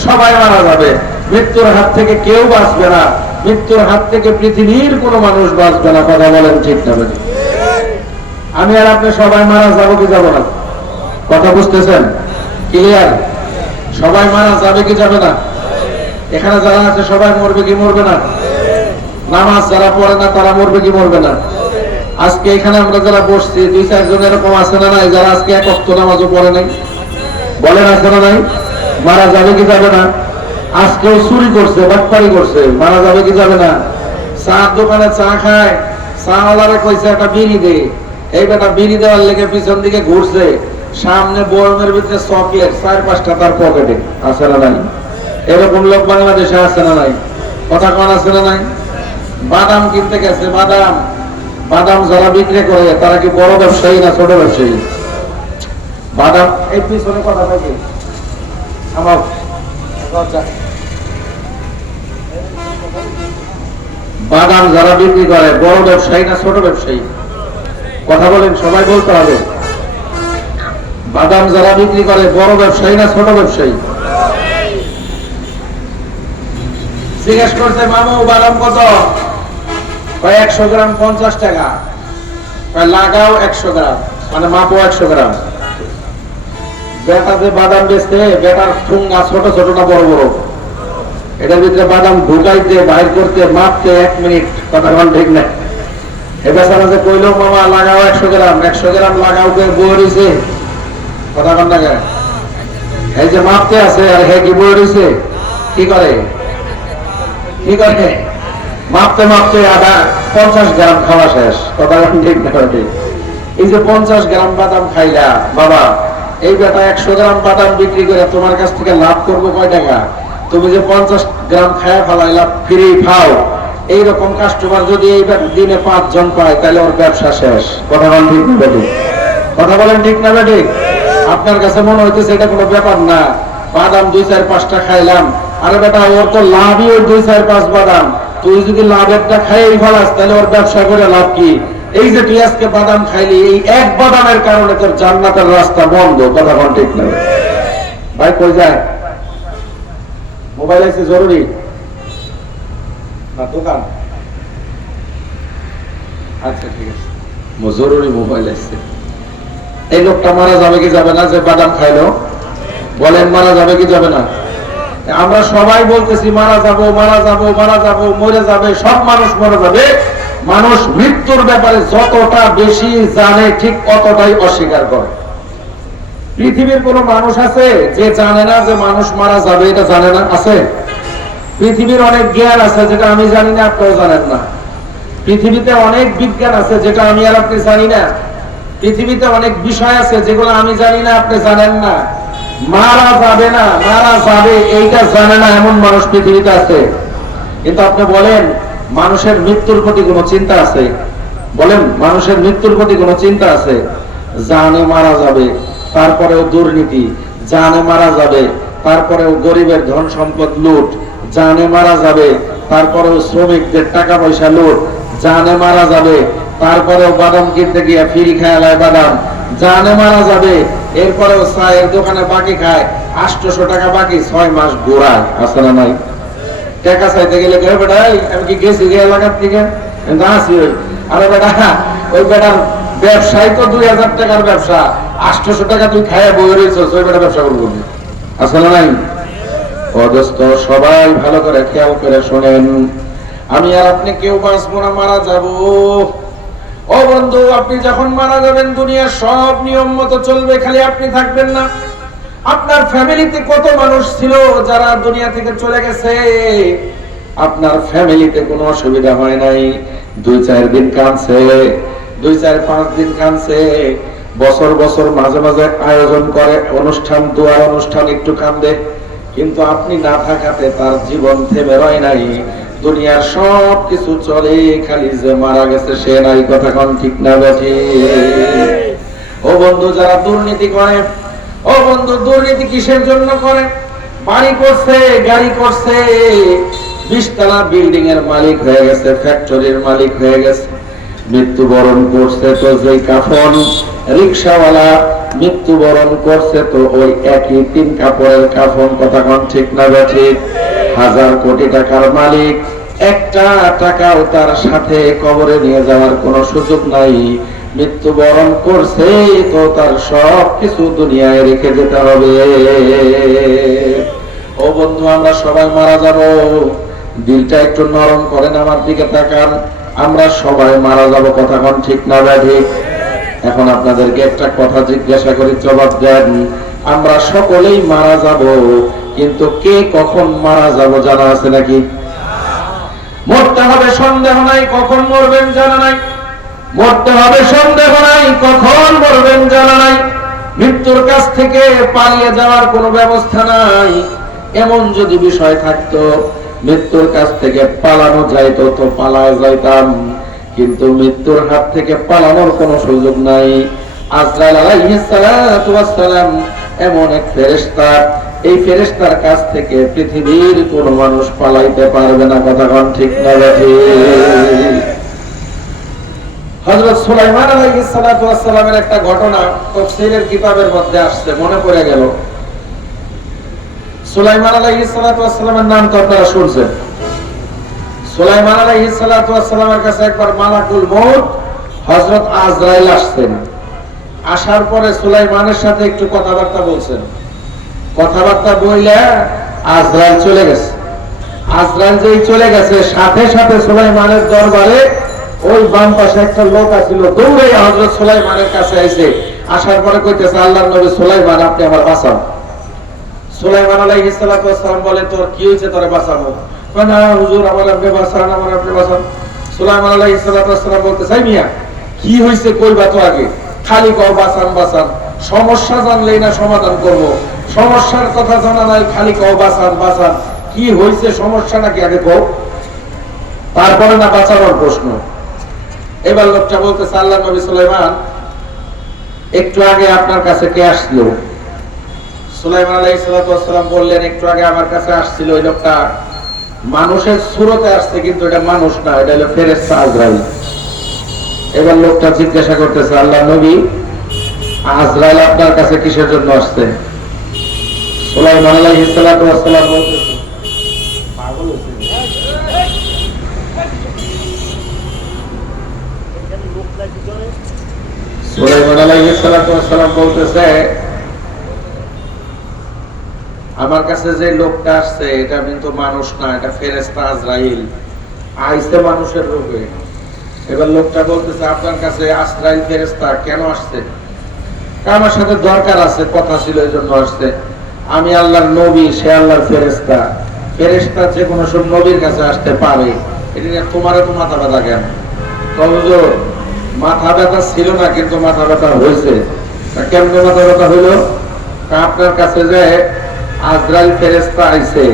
সবাই মারা যাবে। মৃত্যুর হাত থেকে কেউ বাঁচবে না। মৃত্যুর হাত থেকে পৃথিবীর কোনো মানুষ বাঁচবে না। কথা বলেন ঠিক না? আমি আর আপনি সবাই মারা যাবো কি যাব না? কথা বুঝতেছেন? ক্লিয়ার? সবাই মারা যাবে কি যাবে না? এখানে যারা আছে সবাই মরবে কি মরবে না? নামাজ যারা পড়ে না তারা মরবে কি মরবে না? আজকে এখানে আমরা যারা বসছি 2-4 জন এরকম আছে না নাই, যারা আজকে এক ওয়াক্ত নামাজও পড়ে নাই? বলেন আছে না নাই? মারা যাবে কি যাবে না? আজকেও চুরি করছে, বাটপারি করছে, মারা যাবে কি যাবে না? চার দোকানে চা খায়, চা ওয়ালারে কইছে একটা বিড়ি দে, এই বেটা বিড়ি দেওয়ার লেগে পিছন দিকে ঘুরছে, সামনে বরমের ভিতরে চকলেট 4-5টা তার পকেটে। আছে না নাই? এরকম লোক বাংলাদেশে আছে না নাই? কথা কোন আছে না নাই? বাদাম কিনতে গেছে, বাদাম বাদাম যারা বিক্রি করে তারা কি বড় ব্যবসায়ী না ছোট ব্যবসায়ী? বাদাম এই পিছনে কথা থাকে আমার, বাদাম যারা বিক্রি করে বড় ব্যবসায়ী না ছোট ব্যবসায়ী? কথা বলেন, সবাই বলতে হবে। বাদাম যারা বিক্রি করে বড় ব্যবসায়ী না ছোট ব্যবসায়ী? জিজ্ঞেস করছে, মামু বাদাম কত? 100 গ্রাম 50 টাকা। লাগাও 100 গ্রাম, মানে মাপো 100 গ্রাম। বেটা যে বাদাম বেচতে, বেটার ঠুঙ্গা ছোট ছোট না বড় বড়? এটার ভিতরে বাদাম ঢুকাইতে, বাইর করতে, মাপতে 1 মিনিট। কথা বল ঠিক না? এ বেচারা যে কইলো, মামা লাগাও 100 গ্রাম, 100 গ্রাম লাগাও কে বই রয়েছে? কথা কন না? এই যে মাপতে আছে, আর হে কি বই রয়েছে? কি করে? কি করে? মাপতে মাপতে আধা 50 গ্রাম খাওয়া শেষ। কথা ঠিক না? এই যে 50 গ্রাম বাদাম খাইলা বাবা, এই বেটা 100 গ্রাম বাদাম বিক্রি করে তোমার কাছ থেকে লাভ করবো কয় টাকা? তুমি যে 50 গ্রাম খায়া ফেলাইলা, ফ্রি খাও, এইরকম কাস্টমার যদি এই দিনে 5 জন পায় তাহলে ওর ব্যবসা শেষ। কথা বলেন ঠিক না বেঠিক? কথা বলেন ঠিক না বেঠিক? আপনার কাছে মনে হইতেছে এটা কোনো ব্যাপার না, বাদাম 2-4-5টা খাইলাম, আরে বেটা ওর তো লাভই ওই 2-4-5 বাদাম, তুই যদি লাভেরটা খাইই ফেলাস তাহলে ওর ব্যবসা করে লাভ কি? এই যে তুই আজকে বাদাম খাইলি, এই এক বাদামের কারণে তোর জান্নাতের রাস্তা বন্ধ। কথা বলেন ঠিক না? ভাই কই যায়? মোবাইল আছে জরুরি না দোকান? আচ্ছা ঠিক আছে, জরুরি মোবাইল আছে। এই লোকটা মারা যাবে কি যাবে না যে বাদাম খাইলো? বলেন মারা যাবে কি যাবে না? আমরা সবাই বলতেছি মারা যাবো মারা যাবো মারা যাবো, মরে যাবে, সব মানুষ মরে যাবে। মানুষ মৃত্যুর ব্যাপারে যতটা বেশি জানে ঠিক ততটাই অস্বীকার করে। পৃথিবীর কোন মানুষ আছে যে জানে না যে মানুষ মারা যাবে? এটা জানে না? আছে? পৃথিবীর অনেক জ্ঞান আছে যেটা আমি জানি না, আপনিও জানেন না। পৃথিবীতে অনেক বিজ্ঞান আছে যেটা আমি আর আপনি জানি না। পৃথিবীতে অনেক বিষয় আছে যেগুলো আমি জানি না, আপনি জানেন না। মারা যাবে না, মারা যাবে এইটা জানে না এমন মানুষ পৃথিবীতে আছে। কিন্তু আপনি বলেন মানুষের মৃত্যুর প্রতি কোনো চিন্তা আছে? বলেন মানুষের মৃত্যুর প্রতি কোনো চিন্তা আছে? জানে মারা যাবে, তারপরেও দুর্নীতি, জানে মারা যাবে, তারপরেও গরিবের ধন সম্পদ লুট, জানে মারা যাবে, তারপরেও শ্রমিকদের টাকা পয়সা লুট, জানে মারা যাবে, তারপরেও বাদাম কিনতে গিয়ে ফ্রি খায় বাদাম, জানে মারা যাবে, এরপরেও চায়ের দোকানে বাকি খায়, 800 টাকা বাকি, 6 মাস ঘোরায়। আছে না নাই? টাকা চাইতে গেলে বেটা আমি কি গেছি এলাকার থেকে আসি, আরে বেটা ওই বেটার ব্যবসায় তো 2000 টাকার ব্যবসা, 800 টাকা তুই খায় বই রয়েছ, ওই বেটা ব্যবসা করবো। আছে না নাই? অদস্ত সবাই ভালো করে খেয়াল করে শোনেন, আমি আর আপনি কেউ বাঁচবো না, মারা যাব। ও বন্ধু, আপনি যখন মারা যাবেন দুনিয়ার সব নিয়ম মতো চলবে, খালি আপনি থাকবেন না। আপনার ফ্যামিলিতে কত মানুষ ছিল যারা দুনিয়া থেকে চলে গেছে? আপনার ফ্যামিলিতে কোনো অসুবিধা হয় নাই, 2-4 দিন কাঁদছে, 2-4-5 দিন কাঁদছে, বছর বছর মাঝে মাঝে আয়োজন করে অনুষ্ঠান, দোয়া অনুষ্ঠান, একটু কাঁদে। কিন্তু আপনি না থাকাতে তার জীবন থেমে রয় নাই, দুনিয়ার সব কিছু চলে, খালি যে মারা গেছে সে নাই। কথা কোন ঠিক না বেঠিক? ও বন্ধু, যারা দুর্নীতি করে, ও বন্ধু দুর্নীতি কিসের জন্য করে? বাড়ি করছে, গাড়ি করছে, 20 তলা বিল্ডিং এর মালিক হয়ে গেছে, ফ্যাক্টরির মালিক হয়ে গেছে, মৃত্যুবরণ করছে তো যেই কাফন, রিকশাওয়ালা মৃত্যুবরণ করছে তো ওই একই 3 কাপড়ের কাফন। কথা কোন ঠিক না বেঠিক? 1000 কোটি টাকার মালিক, একটা টাকাও তার সাথে কবরে নিয়ে যাওয়ার কোনো সুযোগ নাই, মৃত্যুবরণ করছে তো তার সব কিছু দুনিয়ায় রেখে যেতে হবে। ও বন্ধু, আমরা সবাই মারা যাব, দিলটা একটু নরম করেন, আমার দিকে তাকান, আমরা সবাই মারা যাব। কথা কোন ঠিক না বেঠিক? এখন আপনাদেরকে একটা কথা জিজ্ঞাসা করি, জবাব দেন। আমরা সকলেই মারা যাব, কিন্তু কে কখন মারা যাব জানা আছে নাকি? মরতে হবে সন্দেহ নাই, কখন মরবেন জানা নাই। মরতে হবে সন্দেহ নাই, কখন মরবেন জানা নাই। মৃত্যুর কাছ থেকে পালিয়ে যাওয়ার কোনো ব্যবস্থা নাই। এমন যদি বিষয় থাকতো মৃত্যুর কাছ থেকে পালানো যাইতো তো পালায় যাইতাম, কিন্তু মৃত্যুর হাত থেকে পালানোর কোনো সুযোগ নাই। আজরাইল আলাইহিস সালাতু ওয়াস সালাম এমন এক ফেরেশতা, এই ফেরেশতার কাছ থেকে পৃথিবীর কোনো মানুষ পালাইতে পারবে না। কথা কোন ঠিক না বেঠিক? হযরত সুলাইমান আলাইহিস সালাতু ওয়াস সালামের একটা ঘটনা তাফসীরের কিতাবের মধ্যে আসছে, মনে পড়ে গেল। সুলাইমান আলাইহিস সালাতু ওয়াস সালামের নাম তো আপনারা শুনছেন। সুলাইমান আলাইহিস সালাতু ওয়াস সালামের কাছে একবার মালাকুল মউত হযরত আজরাইল আসছেন। আসার পরে সুলাইমানের সাথে একটু কথাবার্তা বলছেন। কথাবার্তা বইলে আজরাইল চলে গেছে। আজরাইল যেই চলে গেছে, সাথে সাথে সুলাইমানের দরবারে ওই বাম পাশে একটা লোক আছিল, দৌড়ে হযরত সুলাইমানের কাছে আইছে। আসার পরে কইতেছে, আল্লাহর নবী সুলাইমান, আপনি আমার বাঁচান। সুলাইমান আলাইহিস সালাতু ওয়াস সালাম বলে, তোর কি হইছে, তোরে বাঁচাবো? না হুজুর, আমার আপনি বাঁচান, আমার আপনি বাঁচান। সুলাইমান আলাইহিস সালাতু ওয়াস সালাম বলতে, চাই মিয়া কি হইছে কইবা তো আগে, খালি কও বাঁচান বাঁচান। সমস্যা জানলেই না সমাধান করব, সমস্যার কথা জানা নাই, খালি কও বাঁচান বাঁচান। কি হইছে, সমস্যা নাকি আগে কও। তারপরে না বাঁচানোর প্রশ্ন। এবার লোকটা বলতেছে, আল্লাহ নবী সুলাইমান, একটু আগে আপনার কাছে কে আসলো? সুলাইমান আলাইহিস সালাম বললেন, একটু আগে আমার কাছে আসছিল ওই লোকটা মানুষের সুরতে আসছে, কিন্তু এটা মানুষ না, এটা হলো ফেরেশতা আজরাইল। এবার লোকটা জিজ্ঞাসা করতেছে, আল্লাহ নবী, আজরাইল আপনার কাছে কিসের জন্য আসছে? সুলাইমান আলাইহিস সালাম বলতেছে, পাগল হয়েছে। সুলাইমান আলাইহিস সালাম বলতেছে, আমার কাছে যে লোকটা আসছে এটা কিন্তু মানুষ না, এটা ফেরেশতা আজরাইল, আইছে মানুষের রূপে। এবার লোকটা বলতেছে, আপনার কাছে আজরাইল ফেরেশতা কেন আসছে? আমার সাথে দরকার আছে, কথা ছিল, এই জন্য আসছে। আমি আল্লাহর নবী, সে আল্লাহর ফেরেশতা। ফেরেশতা যে কোনো সব নবীর কাছে আসতে পারে, এটা নিয়ে তোমার তো মাথা ব্যথা কেন? হুজুর, মাথা ব্যথা ছিল না, কিন্তু মাথা ব্যথা হয়েছে। কেমনে মাথা ব্যথা হইল? আপনার কাছে যে আজরাইল ফেরেশতা আইছে,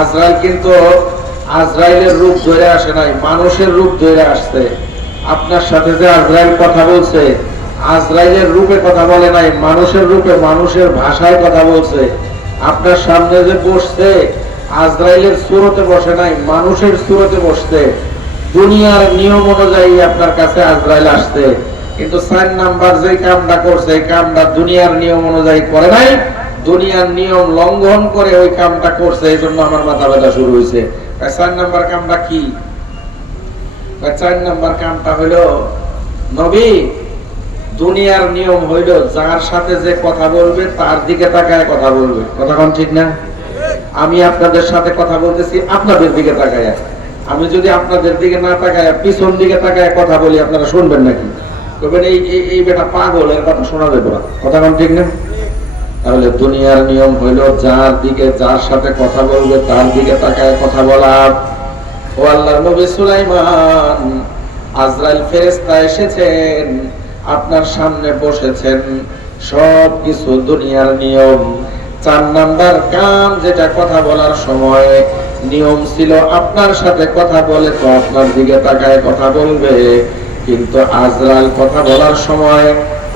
আজরাইল কিন্তু আজরাইলের রূপ ধরে আসে নাই, মানুষের রূপ ধরে আসছে। আপনার সাথে যে আজরাইল কথা বলছে, আজরাইলের রূপে কথা বলে নাই, মানুষের রূপে, মানুষের ভাষায় কথা বলছে। আপনার সামনে যে বসছে, আজরাইলের সুরতে বসে নাই, মানুষের সুরতে বসছে। দুনিয়ার নিয়ম অনুযায়ী আপনার কাছে আজরাইল আসছে, কিন্তু 4 নাম্বার যে কামটা করছে, এই কামটা দুনিয়ার নিয়ম অনুযায়ী করে নাই, দুনিয়ার নিয়ম লঙ্ঘন করে ওই কামটা করছে। এই জন্য আমার মাথা ব্যথা শুরু হয়েছে। 4 নাম্বার কামটা কি? 4 নাম্বার কামটা হইলো, নবী, দুনিয়ার নিয়ম হইল যার সাথে যে কথা বলবে তার দিকে তাকায় কথা বলবে। কথা কোন ঠিক না? আমি আপনাদের সাথে কথা বলতেছি, আপনাদের দিকে তাকায়। আমি যদি আপনাদের দিকে না তাকায় পিছন দিকে তাকায় কথা বলি, আপনারা শুনবেন নাকি? বলবেন এই বেটা পাগল, এর কথা শোনা যাবে না। কথা কোন ঠিক না? তাহলে দুনিয়ার নিয়ম হইল যার দিকে, যার সাথে কথা বলবে তার দিকে তাকায় কথা বলা। ও আল্লাহর নবী সুলাইমান, আজরাইল ফেরেশতা এসেছেন, আপনার সামনে বসেছেন, সব কিছু দুনিয়ার নিয়ম। 4 নাম্বার কাম, যেটা কথা বলার সময় নিয়ম ছিল আপনার সাথে কথা বলে তো আপনার দিকে তাকায় কথা বলবে, কিন্তু আজরাইল কথা বলার সময়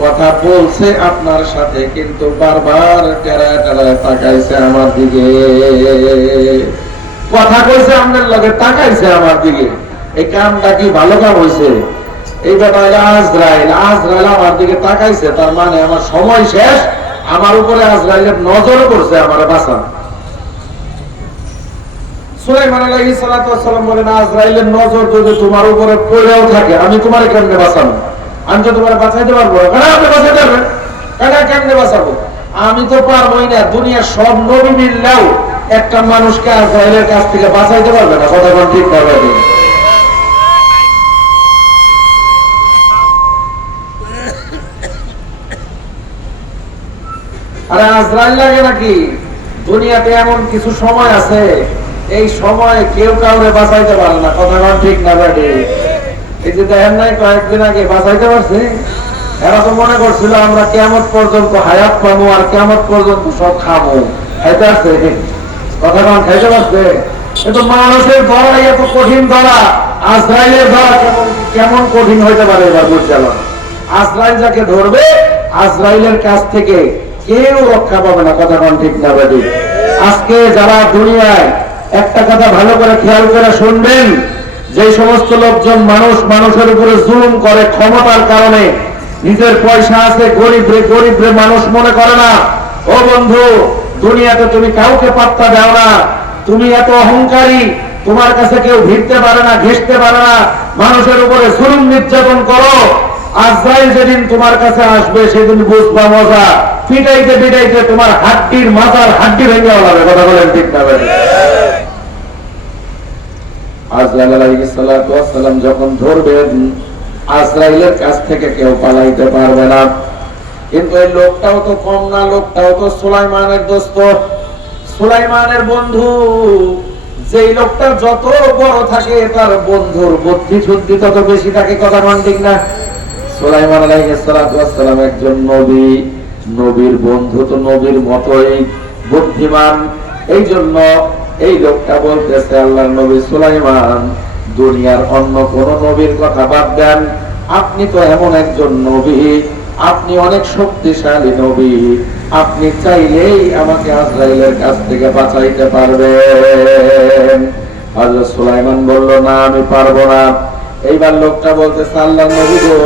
কথা বলছে আপনার সাথে, কিন্তু বারবার টেরায় টেরায় তাকাইছে আমার দিকে। কথা কইছে আপনার লগে, তাকাইছে আমার দিকে। এই কামটা কি ভালো কাম হইছে? এই ব্যাটা আজরাইল, আজরাইল আমার দিকে তাকাইছে, তার মানে আমার সময় শেষ, আমার উপরে আজরাইলের নজর পড়ছে, আমারে বাঁচান। সুলাইমান আলাইহিস সালাম বলেন, আজরাইলের নজর যদি তোমার উপরে পড়েও থাকে, আমি তোমারে কেমনে বাঁচাবো? আমি তো তোমার বাঁচাইতে পারবো না। আপনি বাঁচাইতে পারবেন? কেমনে বাঁচাবো? আমি তো পারবোই না। দুনিয়ার সব নবী মিললেও একটা মানুষকে আজরাইলের কাছ থেকে বাঁচাইতে পারবে না। কথা কোন ঠিক পারবে? আরে আজরাইল লাগে নাকি? দুনিয়াতে এমন কিছু সময় আছে, এই সময় কেউ কাউরে বাঁচাইতে পারে না। কথা কোন ঠিক না বেটি? এই যে দেখেন নাই কয়েকদিন আগে বাঁচাইতে পারছে, এরা তো মনে করছিল আমরা কিয়ামত পর্যন্ত হায়াত পাবো, আর কিয়ামত পর্যন্ত সব খাবো। খাইতে আসছে? কথা কোন খাইতে পারছে? কিন্তু মানুষের ধরা এত কঠিন ধরা, আজরাইলের ধরা কেমন কঠিন হইতে পারে এবার বুঝলাম। আজরাইল যাকে ধরবে, আজরাইলের কাছ থেকে কেউ রক্ষা পাবে না। কথা কোন ঠিক না বেটি? আজকে যারা দুনিয়ায়, একটা কথা ভালো করে খেয়াল করে শুনবেন, যে সমস্ত লোকজন মানুষের উপরে জুলুম করে ক্ষমতার কারণে, নিজের পয়সা আছে, গরিবরে মানুষ মনে করে না। ও বন্ধু, দুনিয়াতে তুমি কাউকে পাত্তা দাও না, তুমি এত অহংকারী, তোমার কাছে কেউ ভিড়তে পারে না, ঘেঁষতে পারে না, মানুষের উপরে জুলুম নির্যাতন করো। আজরাইল যেদিন তোমার কাছে আসবে সেদিন বুঝবা মজা। পিটাইতে পিটাইতে তোমার হাড্ডির মাথার হাড্ডি ভেঙে যাবে। কথা বলেন ঠিক না? আজরাইল আলাইহিস সালাম যখন ধরবেন, আজরাইলের কাছ থেকে কেউ পালাইতে পারবে না। কিন্তু এই লোকটাও তো কম না, লোকটাও তো সুলাইমানের দোস্ত, সুলাইমানের বন্ধু। যেই লোকটা যত বড় থাকে, তার বন্ধুর বুদ্ধি শুদ্ধি তত বেশি থাকে। কথা কোন ঠিক না? সুলাইমান আলাইহিস সালাম একজন নবী, নবীর বন্ধু তো নবীর মতোই বুদ্ধিমান। এই জন্য এই লোকটা বলতেছে, আল্লাহর নবী সুলাইমান, দুনিয়ার অন্য কোন নবীর কথা বাদ দেন, আপনি তো এমন একজন নবী, আপনি অনেক শক্তিশালী নবী, আপনি চাইলেই আমাকে আজরাইলের কাছ থেকে বাঁচাইতে পারবেন। হযরত সুলাইমান বলল, না আমি পারবো না। এইবার লোকটা বলতেছে, আল্লাহর নবী গো,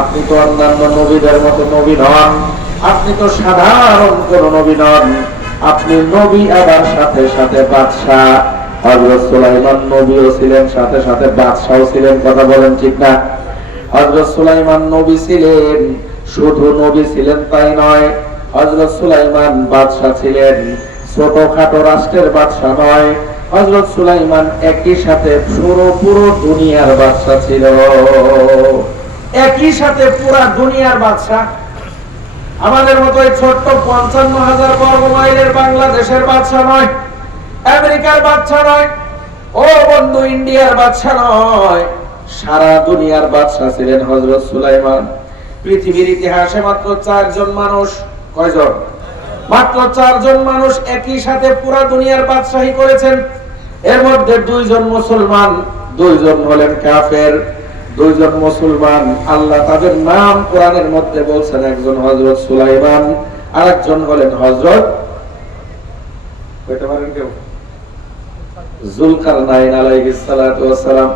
আপনি তো অন্যান্য নবীদের মতো নবী নন, আপনি তো সাধারণ কোন নবী নন, আপনি নবী আবার সাথে সাথে বাদশাহ। হযরত সুলাইমান নবীও ছিলেন, সাথে সাথে বাদশাও ছিলেন। কথা বলেন ঠিক না? হযরত সুলাইমান নবী ছিলেন, শুধু নবী ছিলেন তাই নয়, হযরত সুলাইমান বাদশাহ ছিলেন। ছোটখাটো রাষ্ট্রের বাদশাহ নয়, হযরত সুলাইমান একই সাথে পুরো দুনিয়ার বাদশাহ ছিল। একই সাথে পুরা দুনিয়ার বাদশাহ। আমাদের মতো এই ছোট্ট 55,000 বর্গ মাইলের বাংলাদেশের বাদশাহ নয়, আমেরিকার বাদশাহ নয়, ও বন্ধু ইন্ডিয়ার বাদশাহ নয়, সারা দুনিয়ার বাদশাহ ছিলেন হযরত সুলাইমান। পৃথিবীর ইতিহাসে মাত্র 4 জন মানুষ, কয়জন? মাত্র 4 জন মানুষ একই সাথে পুরা দুনিয়ার বাদশাহী করেছেন। এর মধ্যে 2 জন মুসলমান, 2 জন হলেন কাফের। 2 জন মুসলমান, আল্লাহ তাদের নাম কোরআনের মধ্যে বলছেন, একজন হযরত সুলাইমান, আরেকজন হলেন হযরত যুলকারনাইন আলাইহিস সালাতু ওয়াস সালাম।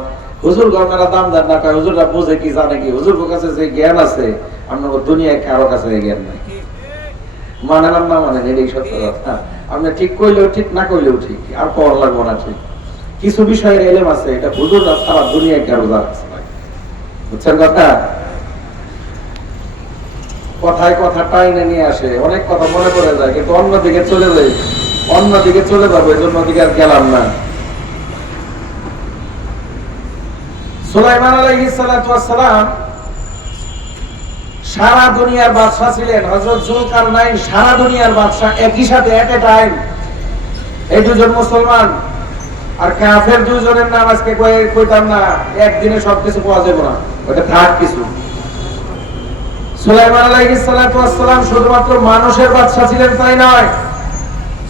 হুজুর গণনা দাম দেন না, কয় হুজুররা বুঝে কি জানে কি, হুজুর কাছে যে জ্ঞান আছে আপনার দুনিয়ায় কারো কাছে জ্ঞান নাই। মানেন না মানেন, এটাই সত্য কথা। আপনি ঠিক কইলেও ঠিক, না কইলেও ঠিক, আর পড়া লাগবো না ঠিক। কিছু বিষয়ের এলেম আছে, এটা হুজুররা সারা দুনিয়ায় কারো জানে না। বুঝছেন কথা? কথায় কথা টাইনে নিয়ে আসে, অনেক কথা মনে পড়ে যায়, কিন্তু অন্যদিকে চলে যায়, অন্যদিকে চলে যাবো, এই জন্য দিকে আর গেলাম না। সুলাইমান আলাইহিস সালাতু ওয়াস সালাম সারা দুনিয়ার বাদশা ছিলেন। হযরত যুলকারনাইন সারা দুনিয়ার বাদশা, একই সাথে এট এ টাইম। এই 2 জন মুসলমান আর কাফের 2 জনের নাম আজকে কইতাম না, একদিনে সবকিছু পাওয়া যাবে না, ওটা থাক কিছু। সুলাইমান আলাইহিস সালাতু ওয়াস সালাম শুধুমাত্র মানুষের বাদশা ছিলেন তাই নয়,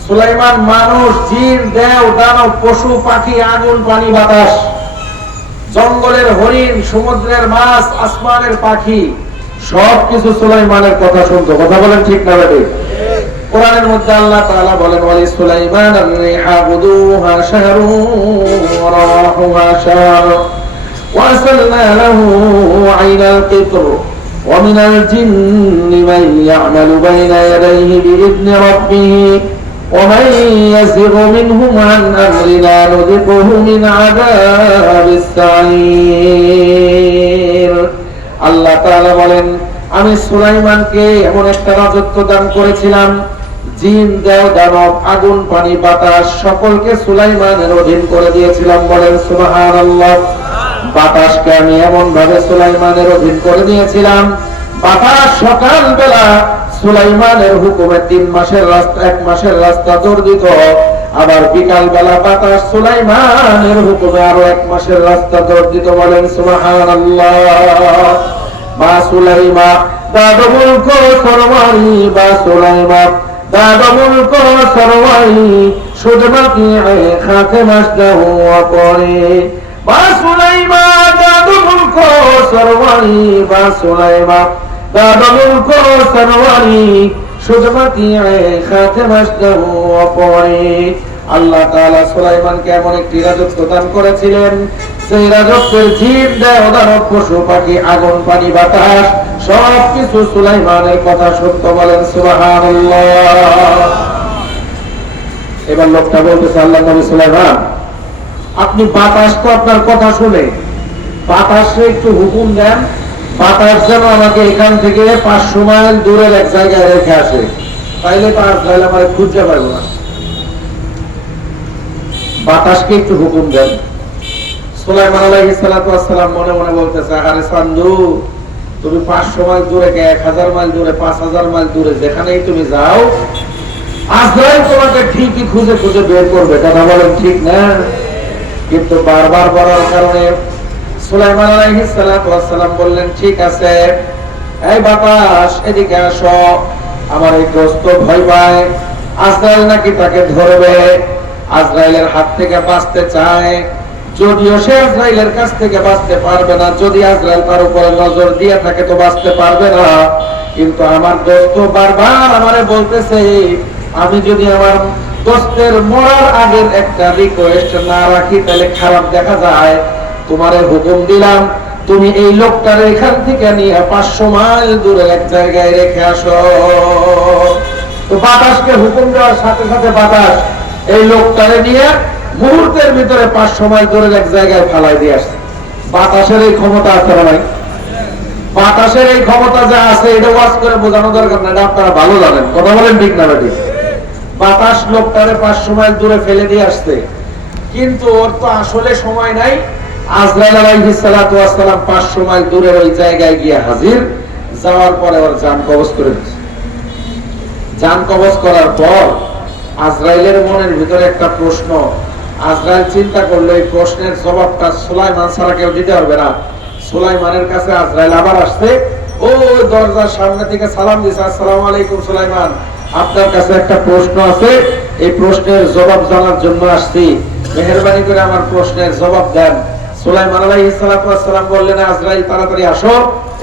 সুলাইমান মানুষ, জিন, দেব, দানব, পশু, পাখি, আগুন, পানি, বাতাস, জঙ্গলের হরিণ, সমুদ্রের মাছ, আসমানের পাখি, সবকিছু সুলাইমানের কথা শুনতো। কথা বলেন ঠিক না বেটি? কোরআনের মধ্যে আল্লাহ তাআলা বলেন, ওয়ালি সুলাইমান আর-রিহা গুদুহা শাহরুন ওয়া রাহুহা শাহর ওয়া আরসালনা লাহু আইনাল কিতর ওয়া মিনাল জিন্নি মান ইয়া'মালু বাইনা ইয়াদাইহি বিইذনি রাব্বিহি ওয়া মান ইয়াযিগ মিনহুম আন আমরিনা নুযিকুহু মিন আযাবিস সাঈর। আল্লাহ তাআলা বলেন, আমি সুলাইমানকে এমন একটা রাজত্ব দান করেছিলাম, জিন, দেব, দানব, আগুন, পানি, বাতাস সকলকে সুলাইমানের অধীন করে দিয়েছিলাম। বলেন সুবহানাল্লাহ। বাতাসকে আমি এমন ভাবে সুলাইমানের অধীন করে দিয়েছিলাম, বাতাস সকাল বেলা সুলাইমানের হুকুমে 3 মাসের রাস্তা, 1 মাসের রাস্তা দৌড় দিত, আবার বিকাল বেলা বাতাস সুলাইমানের হুকুমে আরো 1 মাসের রাস্তা দৌড় দিত। বলেন সুবহানাল্লাহ। বা সুলাইমা দাদমুল কো সরওয়ারি, বা সুলাইমা দাদমুল কো সরওয়ারি, সুদমতি এ খাতে মাসদাহু পরে। বা সুলাইমা দাদমুল কো সরওয়ারি, বা সুলাইমা দাদমুল কো সরওয়ারি, সুদমতি এ খাতে মাসদাহু পরে। আল্লাহ তাআলা সুলাইমানকে এমন একটি রাজত্ব দান করেছিলেন, সেই রাজত্বের জিন, দেব, দানব, পশু, পাখি, আগুন, পানি, বাতাস সবকিছু সুলাইমানের কথা শুনতো। বলেন সুবহানাল্লাহ। এবার লোকটা বলতেছে, আল্লাহ নবী সুলাইমান, আপনি বাতাস তো আপনার কথা শুনে, বাতাসে একটু হুকুম দেন, বাতাস যেন আমাকে এখান থেকে 500 মাইল দূরের এক জায়গায় রেখে আসে, তাইলে তো আর তাহলে আমার খুঁজতে পারবো না। বাতাসকে একটু হুকুম দেন। সুলাইমান আলাইহিস সালাতু ওয়াস সালাম মনে মনে বলতেছে, আরে সান্ধু, তুমি 500 মাইল দূরে, 1000 মাইল দূরে, 5000 মাইল দূরে, যেখানেই তুমি যাও, আজরাইল তোমাকে ঠিকই খুঁজে খুঁজে বের করবে। কথা বলেন ঠিক না? কিন্তু বারবার বলার কারণে সুলাইমান আলাইহিস সালাতু ওয়াস সালাম বললেন, ঠিক আছে, এই বাতাস এদিকে আসো, আমার এই দোস্ত ভয় পায়, আজরাইল নাকি তাকে ধরবে, আজরাইলের হাত থেকে বাঁচতে চায়। যদিও সে আজরাইলের কাছ থেকে বাঁচতে পারবে না, যদি আজরাইল তার উপরে নজর দিয়ে থাকে তো বাঁচতে পারবে না। কিন্তু আমার দোস্ত বারবার আমারে বলতেছে, আমি যদি আমার দোস্তের মরার আগের একটা রিকোয়েস্ট না রাখি তাহলে খারাপ দেখা যায়। তোমারে হুকুম দিলাম, তুমি এই লোকটার এখান থেকে নিয়ে 500 মাইল দূরে এক জায়গায় রেখে আসো। তো বাতাসকে হুকুম দেওয়ার সাথে সাথে বাতাস এই লোকটারে নিয়ে মুহূর্তের ভিতরে 500 মাইল দূরের এক জায়গায় ফালাই দিয়ে আসছে। বাতাসের এই ক্ষমতা আছে না ভাই? বাতাসের এই ক্ষমতা যা আছে এটা ওয়াজ করে বোঝানো দরকার না, এটা আপনারা ভালো জানেন। কথা বলেন ঠিক না বেটি? বাতাস লোকটারে 500 মাইল দূরে ফেলে দিয়ে আসছে, কিন্তু ওর তো আসলে সময় নাই। আজরাইল আলাইহিস সালাতু ওয়াস সালাম 500 মাইল দূরের ওই জায়গায় গিয়ে হাজির। যাওয়ার পরে ওর জান কবজ করে দিয়েছে। জান কবজ করার পর আজরাইলের মনের ভিতরে একটা প্রশ্ন। আজরাইল চিন্তা করলো এই প্রশ্নের জবাবটা সুলাইমান ছাড়া কেউ দিতে পারবে না। সুলাইমানের কাছে আজরাইল আবার আসছে, ও দরজার সামনে থেকে সালাম দিয়েছে, আসসালামু আলাইকুম সুলাইমান, আপনার কাছে একটা প্রশ্ন আছে, এই প্রশ্নের জবাব জানার জন্য আসছি, মেহেরবানি করে আমার প্রশ্নের জবাব দেন। সুলাইমান আলাইহিস সালাতু ওয়াস সালাম বললেন, আজরাইল তাড়াতাড়ি আসো,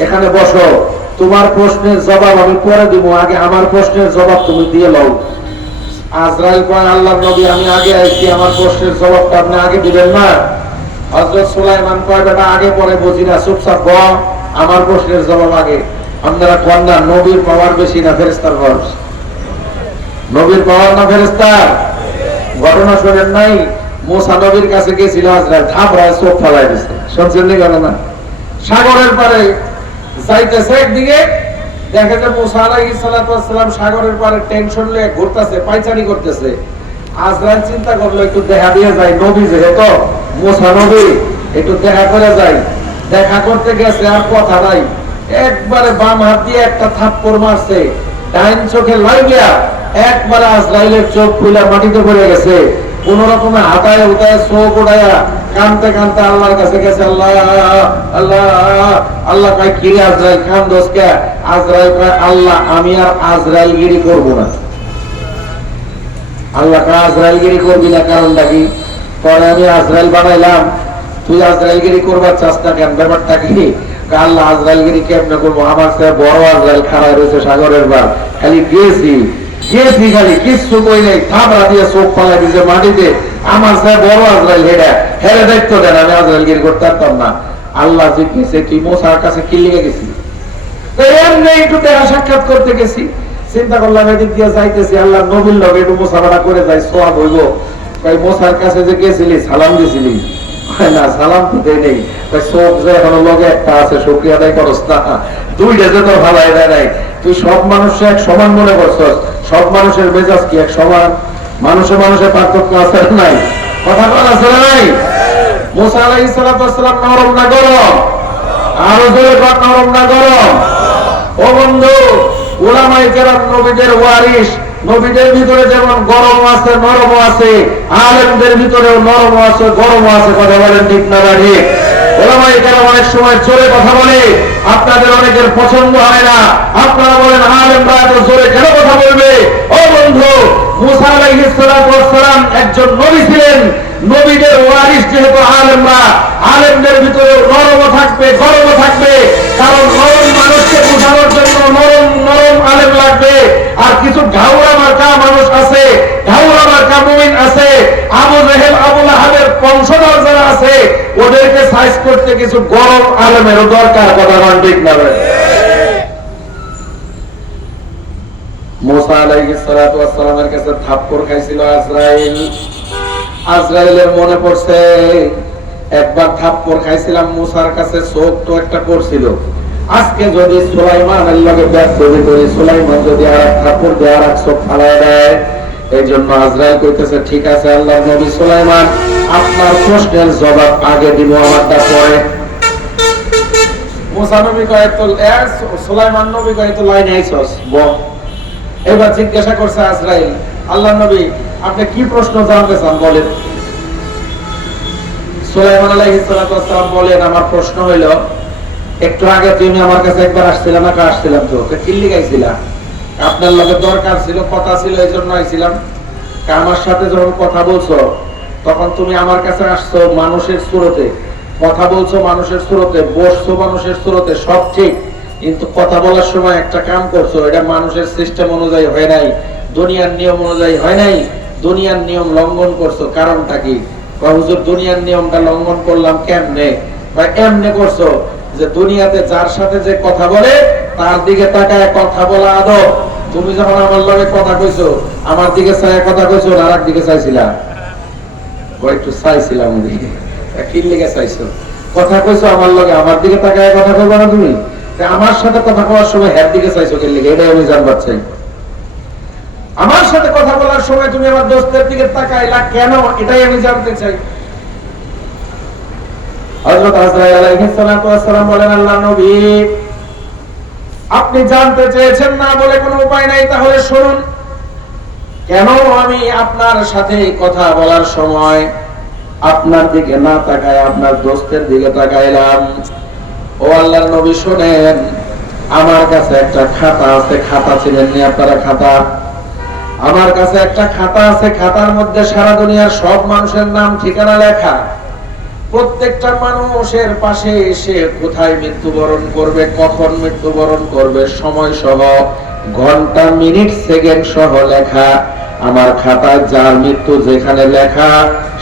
এখানে বসো, তোমার প্রশ্নের জবাব আমি পরে দিব, আগে আমার প্রশ্নের জবাব তুমি দিয়ে লও। আজরাইল কয়, আল্লাহর নবী আমি আগে আইছি, আমার প্রশ্নের জবাবটা আপনি আগে দিবেন না? হযরত সুলাইমান কয়, বেটা আগে পরে বুঝি না, চুপচাপ বল, আমার প্রশ্নের জবাব আগে। আপনারা কোন না নবীর পাওয়ার বেশি না ফেরেশতার পাওয়ার? নবীর পাওয়ার না ফেরেশতার? ঘটনা শুনেন নাই? মুসা নবীর কাছে গিয়েছিল, আজরাইল থাপড়ায় চোখ ফালাই দিয়েছে, শুনছেন নি ঘটনা? সাগরের পারে যাইতেছে, একদিকে দেখে যে মুসা আলাইহিস সালাতু ওয়াস সালাম সাগরের পারে টেনশন লয়ে ঘুরতেছে, পায়চারি করতেছে। আজরাইল চিন্তা করলো একটু দেখা দিয়ে যায়, নবী যেহেতু মুসা নবী, একটু দেখা করে যাই। দেখা করতে গেছে, আর কথা নাই, একবারে বাম হাত দিয়ে একটা থাপ্পড় মারছে, ডাইন চোখে লাগিয়া একবারে আজরাইলের চোখ খুলে মাটিতে পড়ে গেছে। কোন রকমে হাতায় উঠায় চোখ উঠায়া কানতে কানতে আল্লাহর কাছে গেছে, আল্লাহ আল্লাহ আল্লাহ। কয় কি রে আজরাইল, কান্দোস কে? আজরাইল কয়, আল্লাহ আমি আর আজরাইলগিরি করব না। আল্লাহ কয় আজরাইলগিরি করবি না, কারণটা কি? পরে আমি আজরাইল বানাইলাম, তুই আজরাইলগিরি করবার চাস না কেন, ব্যাপারটা কি? আল্লাহ আজরাইলগিরি কেমনে করবো, আমার সে বড় আজরাইল খাড়া রয়েছে সাগরের বার, খালি গেছি খালি কিচ্ছু কই নাই, থাবড়া দিয়ে চোখ ফালাই দিয়েছে মাটিতে, আমার সে বড় আজরাইল হেডা হেরে দেখতো দেন, আমি আজরাইলগিরি করতে পারতাম না। আল্লাহ জিজ্ঞেসে, তুই মুসার কাছে কি লিখে গেছি? এমনি একটু দেখা সাক্ষাৎ করতে গেছি, চিন্তা করলাম এদিক দিয়ে যাইতেছি, আল্লাহ নবীর লগে একটু মুসাফাটা করে যাই, সোয়াব হইব। তাই মুসার কাছে যে গেছিলি সালাম দিছিলি? না, সালাম তো দেই নেই। চোখ যে এখনো লগে একটা আছে, শুকরিয়া আদায় করস না, দুইটা যে তোর ভালাই দেয় নাই। তুই সব মানুষকে এক সমান মনে করছস, সব মানুষের মেজাজ কি এক সমান? মানুষের পার্থক্য আছে নাই? কথা বলা আছে নাই? মুসা আলাইহিস সালাতু ওয়াস সালাম নরম না গরম? আরো জোরে কর, নরম না গরম? ও বন্ধু, উলামায়ে কেরাম নবীদের ওয়ারিস, নবীদের ভিতরে যেমন গরম আছে নরম আছে, আলেমদের ভিতরেও নরম আছে গরম আছে। কথা বলেন ঠিক না ঠিক? উলামায়ে কেরাম অনেক সময় জোরে কথা বলে, আপনাদের অনেকের পছন্দ হয় না, আপনারা বলেন আলেমরা এত জোরে কেন কথা বলবে? ও বন্ধু, মুসা আলাইহিস সালাতু ওয়াস সালাম একজন নবী ছিলেন, নবীদের ওয়ারিস যেহেতু আলেমরা, আলেমদের ভিতরে নরম থাকবে গরম থাকবে, কারণ নরম মানুষকে বোঝানোর জন্য নরম নরম আলেম লাগবে। আর কিছু ঢাউরা মার্কা মানুষ আছে, ঢাউরা মার্কা মুমিন আছে, আবু জেহেল আবু লাহাবের বংশধর যারা আছে, ওদেরকে সাইজ করতে কিছু গরম আলেমেরও দরকার। কথা বলেন ঠিক না? মুসা আলাইহিস সালাতু ওয়াস সালামের কাছে থাপ্পড় খাইছিল আজরাইল। আজরাইলের মনে পড়ছে, একবার থাপ্পড় খাইছিলাম মুসার কাছে, চোখ তো একটা পড়ছিল, আজকে যদি সুলাইমানের লগে ব্যাধি করি, সুলাইমান যদি আর এক থাপ্পড় দিয়ে আর এক চোখ ফালাই দেয়। এই জন্য আজরাইল কইতেছে, ঠিক আছে আল্লাহর নবী সুলাইমান, আপনার প্রশ্নের জবাব আগে দিব, আমারটা পরে। মুসা নবী কয় তো, সুলাইমান নবী কয় তো লাইনে আইছস, বল। এবার জিজ্ঞাসা করছে আজরাইল, আল্লাহর নবী আপনি কি প্রশ্ন জানতে চান বলেন। সুলাইমান আলাইহিস সালাতু ওয়াস সালাম বলেন, আমার প্রশ্ন হইল, একটু আগে তুমি আমার কাছে একবার আসছিলাম না? আসছিলাম তো, কিল্লি গাইছিলা? আপনার লগে দরকার ছিল, কথা ছিল, এই জন্য আইছিলাম। আমার সাথে যখন কথা বলছো তখন তুমি আমার কাছে আসছো মানুষের সুরতে, কথা বলছো মানুষের সুরতে, বসছো মানুষের সুরতে, সব ঠিক, কিন্তু কথা বলার সময় একটা কাম করছো, এটা মানুষের সিস্টেম অনুযায়ী হয় নাই, দুনিয়ার নিয়ম অনুযায়ী হয় নাই, দুনিয়ার নিয়ম লঙ্ঘন করছো। কারণটা কি? হুজুর দুনিয়ার নিয়মটা লঙ্ঘন করলাম কেমনে? বা এমনে করছো যে দুনিয়াতে যার সাথে যে কথা বলে তার দিকে তাকায় কথা বলা আদব। তুমি যখন আমার লগে কথা কইছো, আমার দিকে চায় কথা কইছো, আর এক দিকে চাইছিলা? একটু চাইছিলাম ওদিকে। কি লেগে চাইছো? কথা কইছো আমার লগে, আমার দিকে তাকায় কথা কইবা না তুমি? আমার সাথে কথা বলার সময় হ্যার দিকে চাইছো কে লেগে? এটাই আমি জানবার চাই। আমার সাথে কথা বলার সময় তুমি আমার দোস্তের দিকে তাকাইলা কেন? এটাই আমি জানতে চাই। হযরত আজরাইল আলাইহিস সালাতু ওয়াস সালাম বলেন, আল্লাহর নবী আপনি জানতে চেয়েছেন না বলে কোনো উপায় নাই, তাহলে শুনুন কেন আমি আপনার সাথে কথা বলার সময় আপনার দিকে না তাকায় আপনার দোস্তের দিকে তাকাইলাম। ও আল্লাহর নবী শুনেন, আমার কাছে একটা খাতা আছে, খাতা চিনেন নি আপনারা? খাতা, আমার কাছে একটা খাতা আছে, খাতার মধ্যে সারা দুনিয়ার সব মানুষের নাম ঠিকানা লেখা। প্রত্যেকটা মানুষের পাশে এসে কোথায় মৃত্যুবরণ করবে, কখন মৃত্যুবরণ করবে, সময় সহ, ঘন্টা, মিনিট, সেকেন্ড সহ লেখা। আমার খাতায় যার মৃত্যু যেখানে লেখা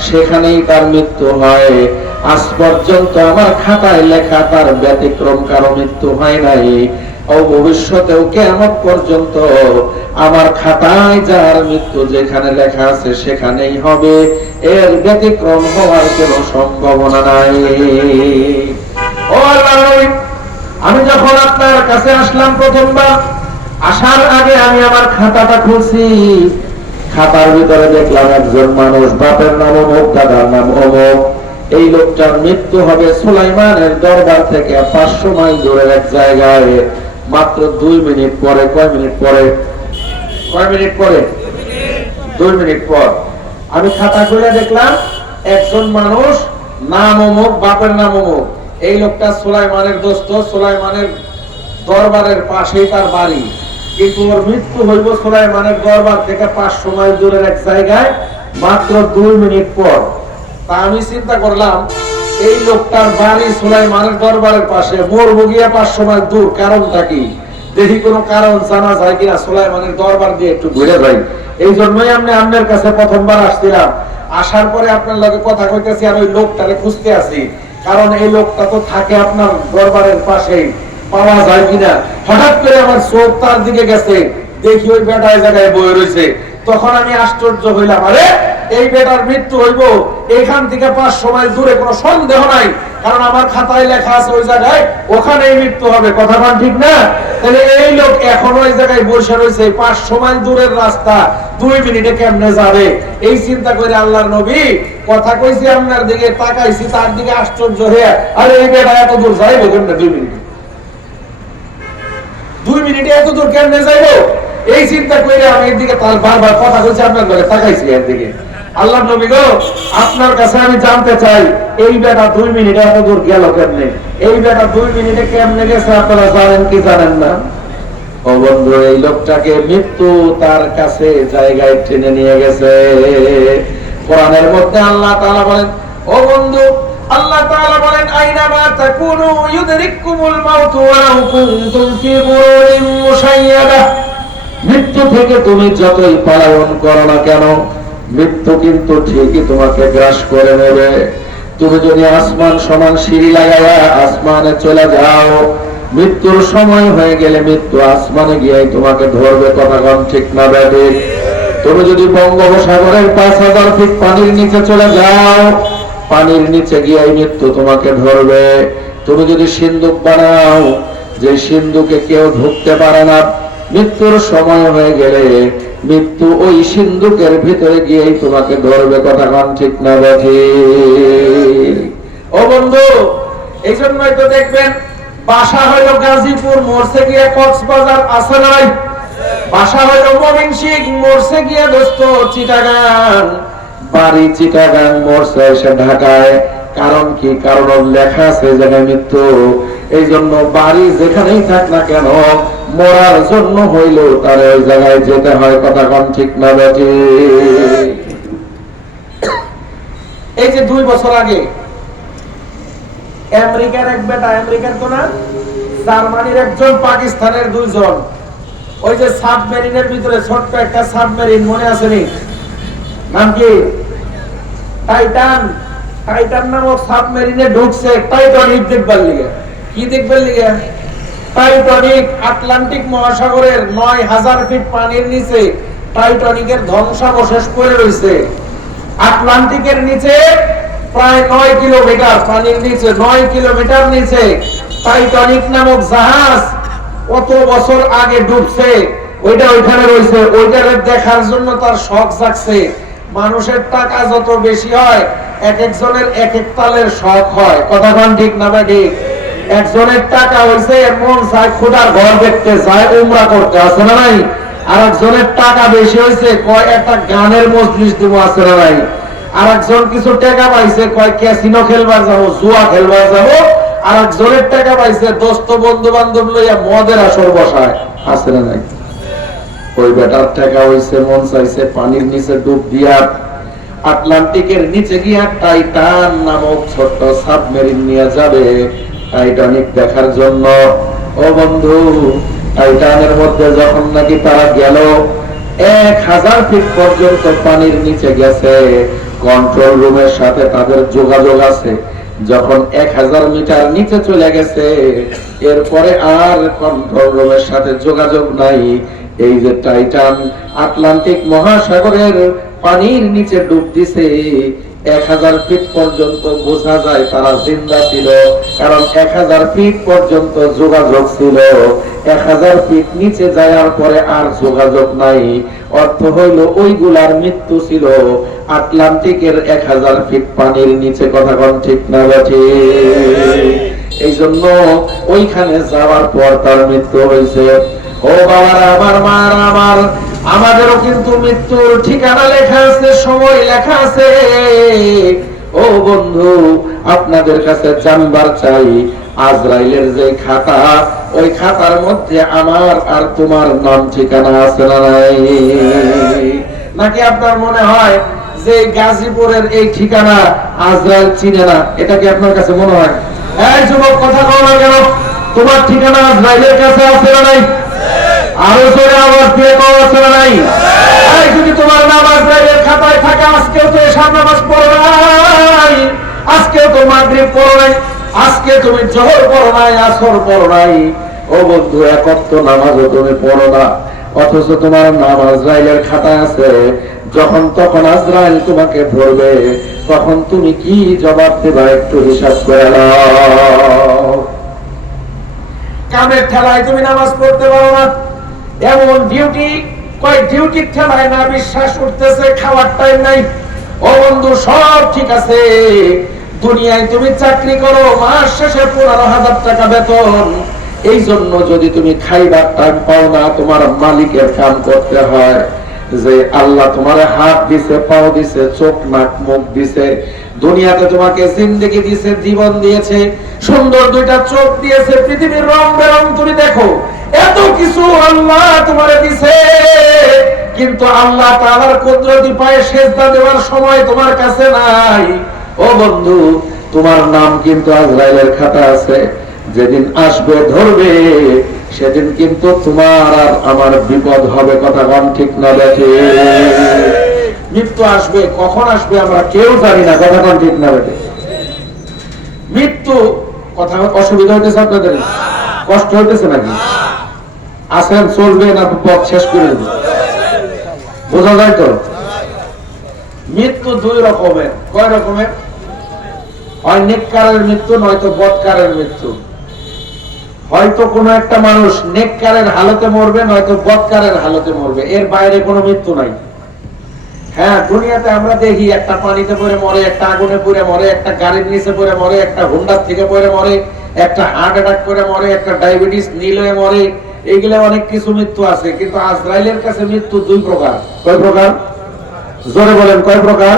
সেখানেই তার মৃত্যু হয়। আজ পর্যন্ত আমার খাতায় লেখা তার ব্যতিক্রম কারো মৃত্যু হয় নাই। ও ভবিষ্যতেও কিয়ামত পর্যন্ত আমার খাতায় যার মৃত্যু যেখানে লেখা আছে সেখানেই হবে, এর ব্যতিক্রম হওয়ার কোনো সম্ভাবনা নাই। ও আল্লাহর নবী, আমি যখন আপনার কাছে আসলাম প্রথমবার, আসার আগে আমি আমার খাতাটা খুলছি। খাতার ভিতরে দেখলাম একজন মানুষ, বাপের নাম অমুক, দাদার নাম অমুক। এই লোকটার মৃত্যু হবে সুলাইমানের দরবার থেকে 500 মাইল দূরের এক জায়গায়, মাত্র 2 মিনিট পরে। কয় মিনিট পরে? কয় মিনিট পরে? 2 মিনিট পর। আমি খাতা খুলে দেখলাম একজন মানুষ, নাম অমুক, বাপের নাম অমুক। এই লোকটা সুলাইমানের দোস্ত, সুলাইমানের দরবারের পাশেই তার বাড়ি, কিন্তু ওর মৃত্যু হইব সুলাইমানের দরবার থেকে 500 মাইল দূরের এক জায়গায়, মাত্র 2 মিনিট পর। তা আমি চিন্তা করলাম, এই লোকটার বাড়ি সুলাইমানের দরবারের পাশে, মরবো গিয়া 500 মাইল দূর, কারণটা কি? দেখি কোনো কারণ জানা যায় কিনা, সুলাইমানের দরবার দিয়ে একটু ঘুরে যাই। এই জন্যই আমি আপনার কাছে প্রথমবার আসছিলাম। আসার পরে আপনার লগে কথা কইতেছি আর ওই লোকটারে খুঁজতে আছি, কারণ এই লোকটা তো থাকে আপনার দরবারের পাশেই, পাওয়া যায় কিনা। হঠাৎ করে আমার চোখ তার দিকে গেছে, দেখি ওই বেটায় জায়গায় বয়ে রয়েছে। তখন আমি আশ্চর্য হইলাম, আরে এই বেটার মৃত্যু হইব এখান থেকে 500 মাইল দূরে, কোনো সন্দেহ নাই, কারণ আমার খাতায় লেখা আছে ওই জায়গায়, ওখানেই মৃত্যু হবে। কথা বল ঠিক না? তাহলে এই লোক এখনো ওই জায়গায় বসে রয়েছে, 500 মাইল দূরের রাস্তা 2 মিনিটে কেমনে যাবে? এই চিন্তা করে আল্লাহর নবী কথা কইছি, আপনার দিকে তাকাইছি, তার দিকে আশ্চর্য হয়ে, আরে এই বেটা এত দূর যাইবো কেমনে 2 মিনিটে? 2 মিনিটে এত দূর কেমনে যাইবো? এই চিন্তা করে আমি এর দিকে তার বারবার কথা কইছি, আপনার ঘরে তাকাইছি এর দিকে। আল্লাহর নবী গো, আপনার কাছে আমি জানতে চাই, এই বেটা 2 মিনিটে এত দূর গেল কেমনে? এই বেটা 2 মিনিটে কেমনে গেছে আপনারা জানেন কি জানেন না? ও বন্ধু, এই লোকটাকে মৃত্যু তার কাছে জায়গায় টেনে নিয়ে গেছে। কোরআনের মধ্যে আল্লাহ তাআলা বলেন, ও বন্ধু, আল্লাহ তাআলা বলেন, আইনামা তাকুনু ইউদরিকুমুল মাউত ওয়ালাউ কুনতুম ফি বুরুজিন মুশাইয়াদা। মৃত্যু থেকে তুমি যতই পলায়ন করো না কেন, মৃত্যু কিন্তু ঠিকই তোমাকে গ্রাস করে নেবে। তুমি যদি আসমান সমান সিঁড়ি লাগাইয়া আসমানে চলে যাও, মৃত্যুর সময় হয়ে গেলে মৃত্যু আসমানে গিয়ে তোমাকে ধরবে। কথা কম ঠিক না ব্যাধি? তুমি যদি বঙ্গোপসাগরের 5000 ফিট পানির নিচে চলে যাও, পানির নিচে গিয়ে মৃত্যু তোমাকে ধরবে। তুমি যদি সিন্ধুক বানাও, যে সিন্ধুকে কেউ ঢুকতে পারে না, মৃত্যুর সময় হয়ে গেলে মৃত্যু ওই সিন্ধুকের ভিতরে গিয়েই তোমাকে ধরবে। কথা কম ঠিক না ব্যাধি? ও বন্ধু, এই জন্যই তো দেখবেন বাসা হইল গাজীপুর, মরছে গিয়ে কক্সবাজার, আছে নাই? বাসা হইল ময়মনসিংহ, মরছে গিয়ে দোস্ত চিটাগাং, বাড়ি চিটাগাং, মরছে এসে ঢাকায়। কারণ কি? কারণ লেখা আছে যেখানে মৃত্যু। এই জন্য বাড়ি যেখানেই থাক না কেন, মরার জন্য হইলেও তার ওই জায়গায় যেতে হয়। কথা কম ঠিক না বেটি? এই যে 2 বছর আগে আমেরিকার এক বেটা, আমেরিকার তো না, জার্মানির একজন, পাকিস্তানের 2 জন, ওই যে সাবমেরিনের ভিতরে ছোট্ট একটা সাবমেরিন মনে আছে নি, নাম কি? টাইটান। টাইটান নামক সাবমেরিনে ঢুকছে টাইটানিক দেখবার লিগে। কি দেখবার লিগে? টাইটানিক আটলান্টিক মহাসাগরের 9000 ফিট পানির নিচে টাইটানিকের ধ্বংসাবশেষ পড়ে রয়েছে। আটলান্টিকের নিচে প্রায় 9 কিলোমিটার পানির নিচে, 9 কিলোমিটার নিচে টাইটানিক নামক জাহাজ কত বছর আগে ডুবছে, ওইটা ওইখানে রয়েছে। ওইটারে দেখার জন্য তার শখ জাগছে। মানুষের টাকা যত বেশি হয়, এক একজনের এক এক তালের শখ হয়। কথা কোন ঠিক না ঠিক? একজনের টাকা হইছে মন চায় খোদার ঘর দেখতে, চায় উমরা করতে, আছে না নাই? আর একজনের টাকা বেশি হইছে, কয় একটা গানের মজলিস দিব, আছে না নাই? আর একজন কিছু টাকা পাইছে, কয় ক্যাসিনো খেলবার যাবো, জুয়া খেলবার যাবো। আর একজনের টাকা পাইছে দোস্ত বন্ধু বান্ধব লইয়া মদের আসর বসায়, আছে না নাই? ওই বেটার টাকা হইছে মন চাইছে পানির নিচে ডুব দিয়া আটলান্টিকের নিচে গিয়া টাইটান নামক ছোট্ট সাবমেরিন নিয়ে যাবে টাইটানিক দেখার জন্য। ও বন্ধু, টাইটানের মধ্যে যখন নাকি তারা গেল, 1000 ফিট পর্যন্ত পানির নিচে গেছে। কন্ট্রোল রুমের সাথে তাদের যোগাযোগ আছে। যখন 1000 মিটার নিচে চলে গেছে, এরপরে আর কন্ট্রোল রুমের সাথে যোগাযোগ নাই। এই যে টাইটান আটলান্টিক মহাসাগরের পানির নিচে ডুব দিছে, 1000 ফিট পর্যন্ত বোঝা যায় তারা জিন্দা ছিল, কারণ 1000 ফিট পর্যন্ত যোগাযোগ ছিল। 1000 ফিট নিচে যাওয়ার পরে আর যোগাযোগ নাই। অর্থ হইল ওইগুলার মৃত্যু ছিল আটলান্টিকের 1000 ফিট পানির নিচে। কথা কোন ঠিক না ঠিক? এই জন্য ওইখানে যাওয়ার পর তার মৃত্যু হয়েছে। ও বাবারা আমার, মারা আমার, আমাদেরও কিন্তু মৃত্যুর ঠিকানা লেখা আছে, সময় লেখা আছে। ও বন্ধু, আপনাদের কাছে জানবার চাই, আজরাইলের যে খাতা, ওই খাতার মধ্যে আমার আর তোমার নাম ঠিকানা আছে না নাই? নাকি আপনার মনে হয় যে গাজীপুরের এই ঠিকানা আজরাইল চিনে না? এটা কি আপনার কাছে মনে হয়? এই যুবক, কথা বলো না কেন? তোমার ঠিকানা আজরাইলের কাছে আছে না নাই? আরো জোরে আওয়াজ দিয়ে কওয়া আছে না নাই? যদি তোমার নাম আজরাইলের খাতায় থাকে, আজকেও তো এশার নামাজ পড়ো নাই, আজকেও তো মাগরিব পড়ো নাই, আজকে তুমি জোহর পড়ো নাই, আসর পড়ো নাই। ও বন্ধু, এক ওয়াক্ত নামাজও তুমি পড়ো না, অথচ তোমার নাম আজরাইলের খাতায় আছে। যখন তখন আজরাইল তোমাকে ধরবে, তখন তুমি কি জবাব দেবা একটু হিসাব করে নাও। কামের ঠেলায় তুমি নামাজ পড়তে পারো না, এমন ডিউটি, কয় ডিউটির ঠেলায় না বিশ্বাস উঠতেছে, খাওয়ার টাইম নাই। ও বন্ধু, সব ঠিক আছে, দুনিয়ায় তুমি চাকরি করো, মাস শেষে 15,000 টাকা বেতন। এই জন্য যদি তুমি খাইবার টাইম পাও না, তোমার মালিকের কাম করতে হয়। যে আল্লাহ তোমার হাত দিছে, পাও দিছে, চোখ নাক মুখ দিছে, দুনিয়াতে তোমাকে জিন্দেগি দিছে, জীবন দিয়েছে, সুন্দর 2টা চোখ দিয়েছে, পৃথিবীর রং বেরং তুমি দেখো, এত কিছু আল্লাহ তোমারে দিছে। কিন্তু আল্লাহ তাআলার কুদরতি পায়ে সেজদা দেওয়ার সময় তোমার কাছে নাই। ও বন্ধু, তোমার নাম কিন্তু আজরাইলের খাতা আছে। যেদিন আসবে ধরবে, সেদিন কিন্তু তোমার আর আমার বিপদ হবে। কথা কোন ঠিক না বেঠে? মৃত্যু আসবে, কখন আসবে আমরা কেউ জানি না। কথা কোন ঠিক না বেঠে? মৃত্যু, কথা অসুবিধা হইতেছে আপনাদের? কষ্ট হইতেছে নাকি? আসেন, চলবে না পথ শেষ করে দেব, বোঝা যায় তো? মৃত্যু 2 রকমের। কয় রকমের? হয় নেককারের মৃত্যু, নয়তো বদকারের মৃত্যু। হয়তো কোনো একটা মানুষ নেককারের হালতে মরবে, নয়তো বদকারের হালতে মরবে, এর বাইরে কোনো মৃত্যু নাই। হ্যাঁ, দুনিয়াতে আমরা দেখি একটা পানিতে পড়ে মরে, একটা আগুনে পড়ে মরে, একটা গাড়ির নিচে পড়ে মরে, একটা হুন্ডার থেকে পড়ে মরে, একটা হার্ট অ্যাটাক করে মরে, একটা ডায়াবেটিস নীল হয়ে মরে। এইগুলো অনেক কিছু মৃত্যু আছে, কিন্তু আজরাইলের কাছে মৃত্যু 2 প্রকার। কয় প্রকার? জোরে বলেন, কয় প্রকার?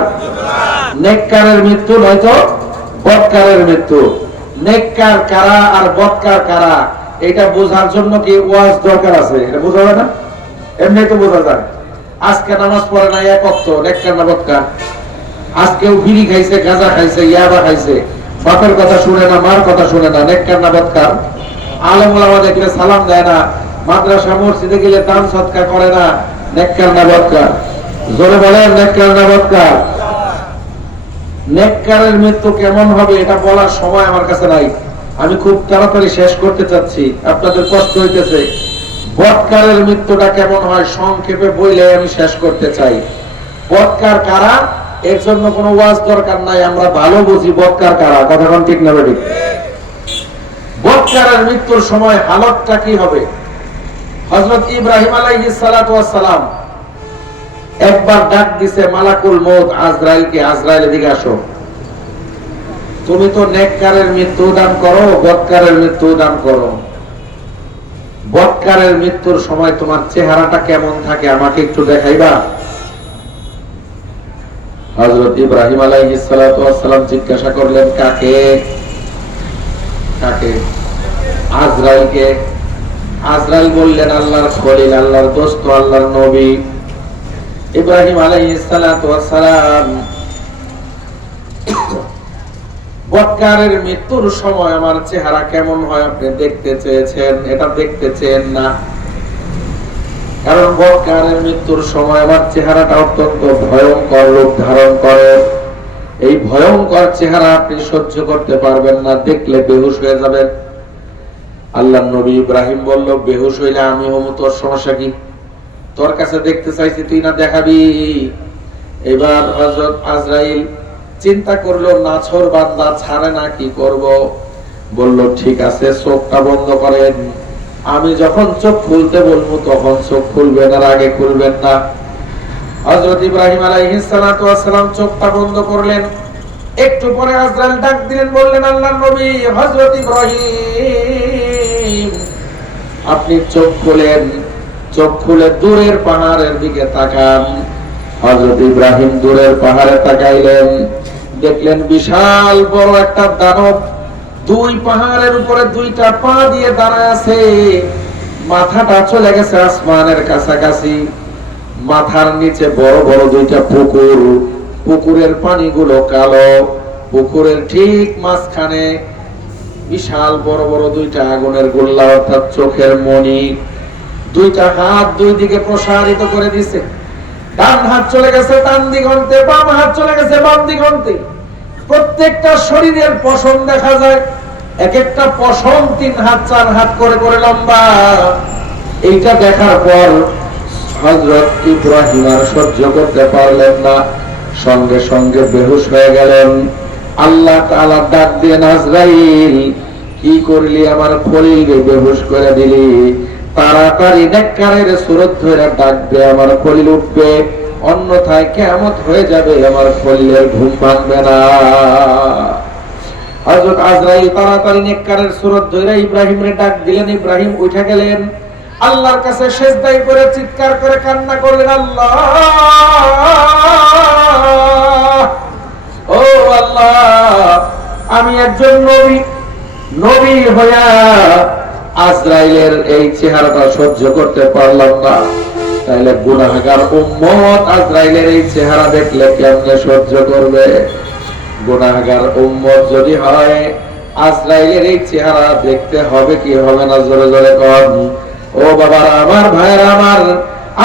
নেককারের মৃত্যু, নয়তো বদকারের মৃত্যু। নেককার কারা আর বদকার কারা, এটা বোঝার জন্য কি ওয়াজ দরকার আছে? এটা বোঝা যায় না? এমনি তো বোঝা যায়। আজকে নামাজ পড়ে না, এক ওয়াক্ত, নেককার না বদকার? আজকেও বিড়ি খাইছে, গাঁজা খাইছে, ইয়াবা খাইছে, বাপের কথা শুনে না, মার কথা শুনে না, নেককার না বদকার? আলেম ওলামা দেখলে সালাম দেয় না, মাদ্রাসা মসজিদে গেলে দান সদকা করে না, নেককার না বদকার? জোরে বলেন, নেককার না বদকার? নেককারের মৃত্যু কেমন হবে এটা বলার সময় আমার কাছে নাই, আমি খুব তাড়াতাড়ি শেষ করতে চাচ্ছি, আপনাদের কষ্ট হইতেছে। বদকারের মৃত্যুটা কেমন হয় সংক্ষেপে বইলে আমি শেষ করতে চাই। বদকার কারা, এর জন্য কোনো ওয়াজ দরকার নাই, আমরা ভালো বুঝি বদকার কারা, কথা কোন ঠিক না ঠিক? বদকারের মৃত্যুর সময় হালতটা কি হবে? হযরত ইব্রাহিম আলাইহিস সালাতু ওয়াস সালাম একবার ডাক দিছে মালাকুল মউত আজরাইলকে, আজরাইল এদিকে আসো, তুমি তো নেককারের মৃত্যু দান করো, বদকারের মৃত্যু দান করো, বদকারের মৃত্যুর সময় তোমার চেহারাটা কেমন থাকে আমাকে একটু দেখাইবা? হযরত ইব্রাহিম আলাইহিস সালাতু ওয়াস সালাম জিজ্ঞাসা করলেন, কাকে? কাকে? আজরাইলকে। আজরাইল বললেন, আল্লাহর খলিল, আল্লাহর দোস্ত, আল্লাহর নবী ইব্রাহিম আলাইহিস সালাতু ওয়াস সালাম, বদকারের মৃত্যুর সময় আমার চেহারা কেমন হয় আপনি দেখতে চেয়েছেন, এটা দেখতে চেয়েন না, কারণ বদকারের মৃত্যুর সময় আমার চেহারাটা অত্যন্ত ভয়ঙ্কর রূপ ধারণ করে। এই ভয়ঙ্কর চেহারা আপনি সহ্য করতে পারবেন না, দেখলে বেহুশ হয়ে যাবেন। আল্লাহর নবী ইব্রাহিম বলল, বেহুশ হইলে আমি হমু, তোর সমস্যা কি? তোর কাছে দেখতে চাইছি, তুই না দেখাবি? এবার হযরত আজরাইল চিন্তা করলো, নাছর বান্দা ছাড়ে না, কি করব? বলল, ঠিক আছে, চোখটা বন্ধ করেন, আমি যখন চোখ খুলতে বলবো তখন চোখ খুলবেন, আর আগে খুলবেন না। হযরত ইব্রাহিম আলাইহিস সালাতু ওয়াস সালাম চোখটা বন্ধ করলেন। একটু পরে আজরাইল ডাক দিলেন, বললেন, আল্লাহর নবী হযরত ইব্রাহিম, আপনি চোখ খুলেন। চোখ খুলে দূরের পাহাড়ের দিকে তাকান। হযরত ইব্রাহিম দূরের পাহাড়ে তাকাইলেন, দেখলেন বিশাল বড় একটা দানব দুই পাহাড়ের উপরে দুইটা পা দিয়ে দাঁড়ায় আছে, মাথাটা চলে গেছে আসমানের কাছাকাছি, মাথার নিচে বড় বড় দুইটা পুকুর, পুকুরের পানিগুলো কালো, পুকুরের ঠিক মাঝখানে বিশাল বড় বড় দুইটা আগুনের গোল্লা, অর্থাৎ চোখের মণি, দুইটা হাত দুই দিকে প্রসারিত করে দিছে। ডান হাত চলে গেছে ডান দিগন্তে, বাম হাত চলে গেছে বাম দিগন্তে, প্রত্যেকটা শরীরের পশম দেখা যায়, এক একটা পশম 3 হাত 4 হাত করে করে লম্বা। এইটা দেখার পর হযরত ইব্রাহিম আর সহ্য করতে পারলেন না, সঙ্গে সঙ্গে বেহুশ হয়ে গেলেন। আল্লাহ তাআলা ডাক দিয়ে, আজরাইল, কি করলি? আমার খলিলকে বেহুশ করে দিলি, তাড়াতাড়ি নেককারের সুরত ধরে ডাক দে, আমার খলিল উঠবে, অন্যথায় কিয়ামত হয়ে যাবে, আমার খলিলের ঘুম ভাঙবে না। হযরত আজরাইল তাড়াতাড়ি নেককারের সুরত ধরে ইব্রাহিমের ডাক দিলেন। ইব্রাহিম উঠে গেলেন, আল্লাহর কাছে সিজদায় পড়ে চিৎকার করে কান্না করলেন, আল্লাহ, ও আল্লাহ, আমি একজন নবী, নবী হইয়া আজরাইলের এই চেহারাটা সহ্য করতে পারলাম না, তাইলে গুনাহগার উম্মত আজরাইলের এই চেহারা দেখলে কেমনে সহ্য করবে? গুনাহগার উম্মত যদি হয়, আজরাইলের এই চেহারা দেখতে হবে কি হবে না? জোরে জোরে কোন। ও বাবারা আমার, ভাইরা আমার,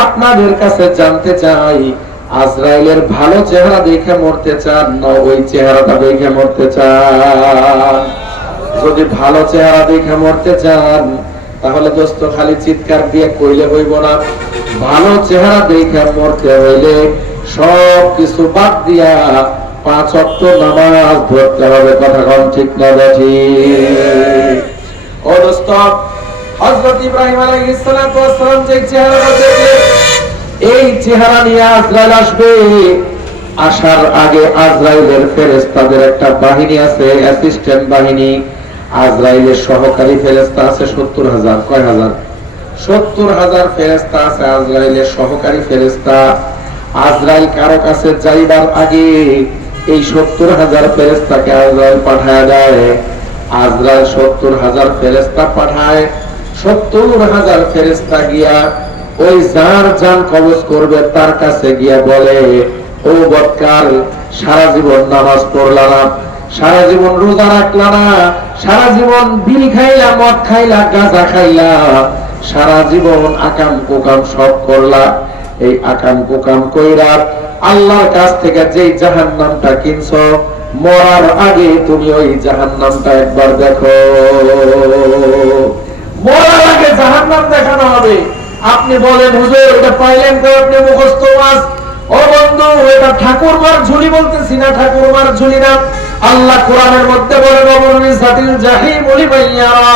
আপনাদের কাছে জানতে চাই, আজরাইলের ভালো চেহারা দেখে মরতে চান না ওই চেহারাটা দেখে মরতে চান? যদি ভালো চেহারা দেখে মরতে চান, তাহলে দোস্ত খালি চিৎকার দিয়ে কইলে হইব না, ভালো চেহারা দেখে মরতে হইলে সব কিছু বাদ দিয়া 5 ওয়াক্ত নামাজ পড়তে হবে, কথা কোন ঠিক না ঠিক? ও দোস্ত, হযরত ইব্রাহিম আলাইহিস সালাতু ওয়াস সালাম যে চেহারা দেখলেন, এই চেহারা নিয়ে আজরাইল আসবে। আসার আগে আজরাইলের ফেরেশতাদের একটা বাহিনী আছে, অ্যাসিস্ট্যান্ট বাহিনী। আজরাইলের সহকারী ফেরেশতা আছে 70,000। কয় হাজার? 70,000 ফেরেশতা আছে আজরাইলের সহকারী ফেরেশতা। আজরাইল কারো কাছে যাইবার আগে এই 70,000 ফেরেশতাকে আজরাইল পাঠায় দেয়। আজরাইল 70,000 ফেরেশতা পাঠায়। 70,000 ফেরেশতা গিয়া ওই যার জান কবজ করবে তার কাছে গিয়া বলে, ও বৎকার, সারা জীবন নামাজ পড়লা না, সারা জীবন রোজা রাখলা না, সারা জীবন বিড়ি খাইলা, মদ খাইলা, গাঁজা খাইলা, সারা জীবন আকাম কুকাম সব করলা। এই আকাম কুকাম কইরা আল্লাহর কাছ থেকে যেই জাহান্নামটা কিনছো, মরার আগে তুমি ওই জাহান্নামটা একবার দেখো। মরার আগে জাহান্নাম দেখানো হবে। আপনি বলেন হুজুর এটা পাইলেন তো আপনি মুখস্থ মাস। ও বন্ধু, এটা ঠাকুরমার ঝুলি বলতেছি না, ঠাকুরমার ঝুলি না। আল্লাহ কোরআনের মধ্যে বলেন ওয়াবুনিসাতিল জাহিম লিমান ইয়ারা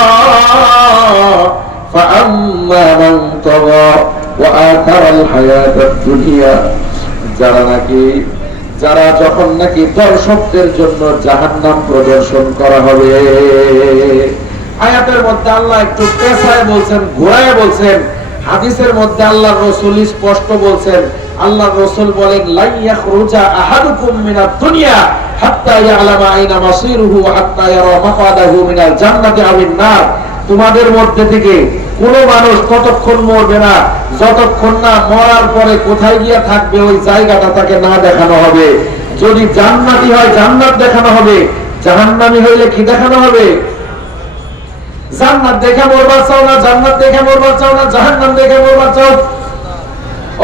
ফাআম্মা মান তাগা ওয়া আথারাল হায়াতাদ দুনিয়া। যারা যখন নাকি দর্শকদের জন্য জাহান্নাম প্রদর্শন করা হবে। আয়াতের মধ্যে আল্লাহ একটু পেছায় বলছেন, ঘোরায় বলছেন। হাদিসের মধ্যে আল্লাহর রাসূল স্পষ্ট বলছেন, আল্লাহর রাসূল বলেন লা ইয়াখরুজা আহাদুকুম মিনাদ দুনিয়া হাত্তা ইয়ালামা আইনা মাসিরুহু ওয়া হাত্তা ইয়ারা মাকাদাহু মিনাল জান্নাতি আওয়ান নার। তোমাদের মধ্যে থেকে কোন মানুষ ততক্ষণ মরবে না যতক্ষণ না মরার পরে কোথায় গিয়ে থাকবে ওই জায়গাটা তাকে না দেখানো হবে। যদি জান্নাতি হয় জান্নাত দেখানো হবে, জাহান্নামী হইলে কি দেখানো হবে? জান্নাত দেখে মরবার চাও না, জান্নাত দেখে মরবার চাও না, জাহান্নাম দেখে মরবার চাও?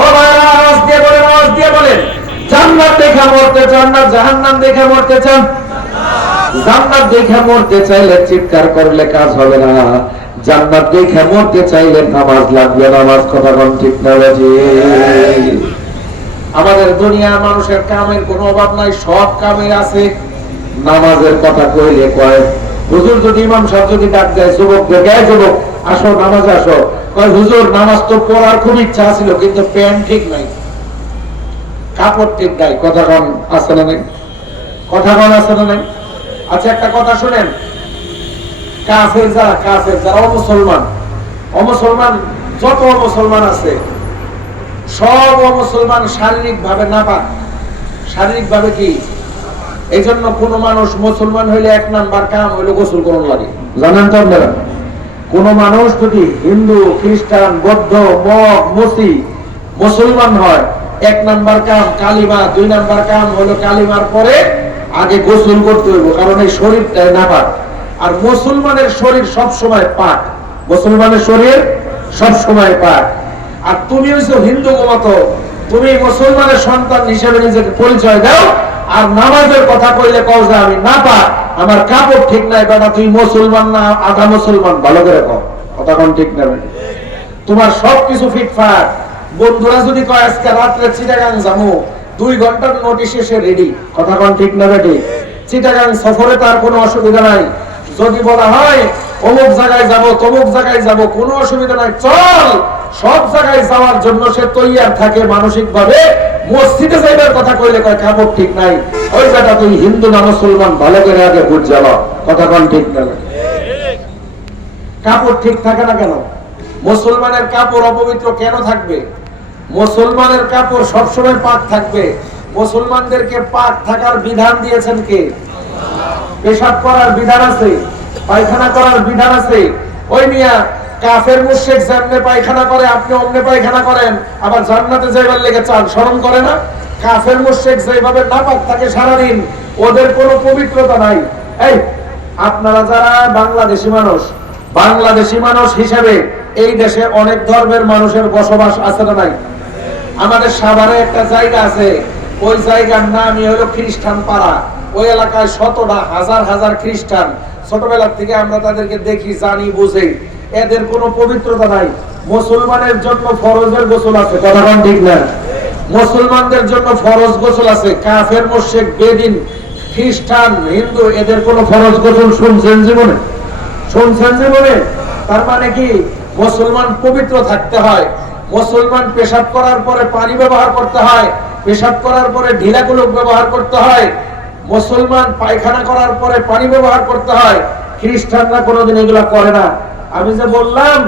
ও ভাইরা আওয়াজ দিয়ে বলেন, আওয়াজ দিয়ে বলেন, জান্নাত দেখে মরতে চান না জাহান্নাম দেখে মরতে চান? জান্নাত দেখে মরতে চাইলে চিৎকার করলে কাজ হবে না, জান্নাত দেখে মরতে চাইলে নামাজ লাগবে। নামাজ কথা কোন ঠিক না বাজি? আমাদের দুনিয়ার মানুষের কামের কোনো অভাব নাই, সব কামের আছে। নামাজের কথা কইলে কয় হুজুর, যদি ইমাম সাহেব যদি ডাক দেয় যুবক দেখে যুবক আসো নামাজে আসো, কয় হুজুর নামাজ তো পড়ার খুব ইচ্ছা ছিল কিন্তু প্যান্ট ঠিক নাই, কাপড় ঠিক নাই। কথা কোন আছে না নাই? কথা কোন আছে না নাই? আচ্ছা একটা কথা শুনেন, কাফের যারা অমুসলমান যত মুসলমান আছে সব মুসলমান শারীরিক ভাবে নাপাক। শারীরিক ভাবে কি? এই জন্য কোন মানুষ মুসলমান হইলে এক নাম্বার কাম হইলো গোসল করুন লাগে। জানেন তো আপনারা, কোন মানুষ যদি হিন্দু, খ্রিস্টান, বৌদ্ধ, মগ, মুসি মুসলমান হয়, এক নাম্বার কাম কালিমা, দুই নাম্বার কাম হলো কালিমার পরে আগে গোসল করতে হইব, কারণ এই শরীরটাই নাপাক। আর মুসলমানের শরীর সব সময় পাক, মুসলমানের শরীর সব সময় পাক। আর তুমি হইছো হিন্দু মতো, তুমি মুসলমানের সন্তান হিসেবে নিজেকে পরিচয় দাও, আর নামাজের কথা কইলে কও যে আমি নাপাক, আমার কাপড় ঠিক নাই। বেটা তুই মুসলমান না আধা মুসলমান? ভালো করে কও, কথা কোন ঠিক না? তোমার সবকিছু ফিটফাট। বন্ধুরা যদি কয় আজকে রাত্রে চিটাগাং যাবো, 2 ঘন্টার নোটিশ এসে রেডি। কথা কোন ঠিক না বেটি? চিটাগাং সফরে তার কোনো অসুবিধা নাই। যদি বলা হয় অমুক জায়গায় যাব, তমুক জায়গায় যাব, কোনো অসুবিধা নাই, চল। সব জায়গায় যাওয়ার জন্য সে তৈয়ার থাকে মানসিক ভাবে। মসজিদে যাইবার কথা কইলে কয় কাপড় ঠিক নাই। ওই বেটা তুই হিন্দু না মুসলমান? ভালো করে আগে বুঝ যাও। কথা কোন ঠিক না? কাপড় ঠিক থাকে না কেন? মুসলমানের কাপড় অপবিত্র কেন থাকবে? মুসলমানের কাপড় সবসময় পাক থাকবে। মুসলমানদেরকে পাক থাকার বিধান দিয়েছেন কে? পেশাব করার বিধান আছে, পায়খানা করার বিধান আছে। ওই মিয়া কাফের মুশরিক যেমনে পায়খানা করে আপনি অমনে পায়খানা করেন, আবার জান্নাতে যাইবার লেগে চান, শরম করে না? কাফের মুশরিক যেভাবে নাপাক থাকে সারাদিন, ওদের কোনো পবিত্রতা নাই। এই আপনারা যারা বাংলাদেশি মানুষ হিসেবে এই দেশে অনেক ধর্মের মানুষের বসবাস আছে না নাই? আমাদের সাভারে একটা জায়গা আছে, ওই জায়গার নামই হলো খ্রিস্টান পাড়া। ওই এলাকায় শতটা হাজার হাজার খ্রিস্টান। ছোটবেলা থেকে আমরা তাদেরকে দেখি, জানি, বুঝি। এদের কোনো পবিত্রতা নাই। মুসলমানের জন্য ফরজের গোসল আছে, কথা কোন ঠিক না? মুসলমানদের জন্য ফরজ গোসল আছে। কাফের, মুশরিক, বেদিন, খ্রিস্টান, হিন্দু এদের কোনো ফরজ গোসল শুনছেন জীবনে? শুনছেন জীবনে? তার মানে কি? মুসলমান পবিত্র থাকতে হয়। মুসলমান পেশাব করার পরে পানি ব্যবহার করতে হয়, পেশাব করার পরে ঢিলাগুলো ব্যবহার করতে হয়। মুসলমান পায়খানা করার পরে পানি ব্যবহার করতে হয়। খ্রিস্টানরা কোনোদিন এগুলা করে না। আমি যে বললাম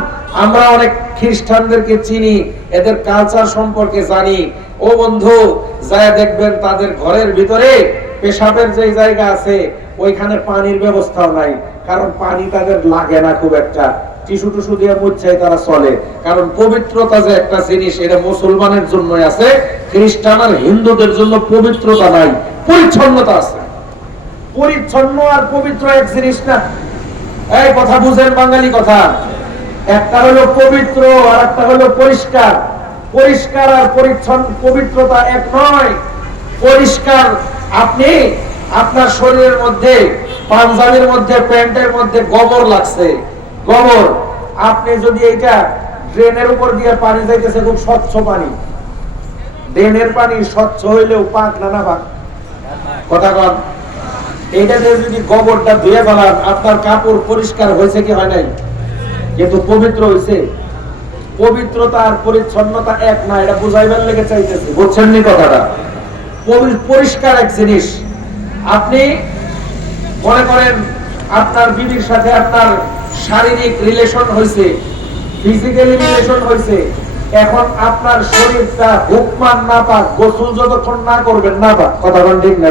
আমরা অনেক খ্রিস্টানদেরকে চিনি, এদের কালচার সম্পর্কে জানি। ও বন্ধু, যায় দেখবেন তাদের ঘরের ভিতরে পেশাবের যে জায়গা আছে ওইখানে পানির ব্যবস্থাও নাই, কারণ পানি তাদের লাগে না খুব একটা। টিস্যু টুসু দিয়ে মুছাই তারা চলে। কারণ পবিত্রতা যে একটা জিনিস, এটা মুসলমানের জন্য আছে, খ্রিস্টান আর হিন্দুদের জন্য পবিত্রতা নাই, পরিচ্ছন্নতা আছে। পরিচ্ছন্ন আর পবিত্র এক জিনিস না। এই কথা বুঝেন, বাঙালি কথা। একটা হলো পবিত্র আর একটা হলো পরিষ্কার। পরিষ্কার আর পরিচ্ছন্ন, পবিত্রতা এক নয়। পরিষ্কার, আপনি আপনার শরীরের মধ্যে, পাঞ্জাবির মধ্যে, প্যান্টের মধ্যে গোবর লাগছে, গোবর, আপনি যদি এইটা ড্রেনের উপর দিয়ে পানি যাইতেছে, খুব স্বচ্ছ পানি, ড্রেনের পানি স্বচ্ছ হইলেও পাক না পাক, কথা কন, এইটা দিয়ে যদি গোবরটা ধুয়ে ফেলান, আপনার কাপড় পরিষ্কার হয়েছে কি হয় নাই? কিন্তু পবিত্র হয়েছে। পবিত্রতা আর পরিচ্ছন্নতা এক না, এটা বুঝাইবার লেগে চাইতেছে, বুঝছেন নি কথাটা? পরিষ্কার এক জিনিস। আপনি মনে করেন আপনার বিবির সাথে আপনার শারীরিক রিলেশন হয়েছে, ফিজিক্যালি রিলেশন হয়েছে, এখন আপনার শরীরটা হুকমান না পাক, গোসল যতক্ষণ না করবেন না পাক, কথা বলেন ঠিক না?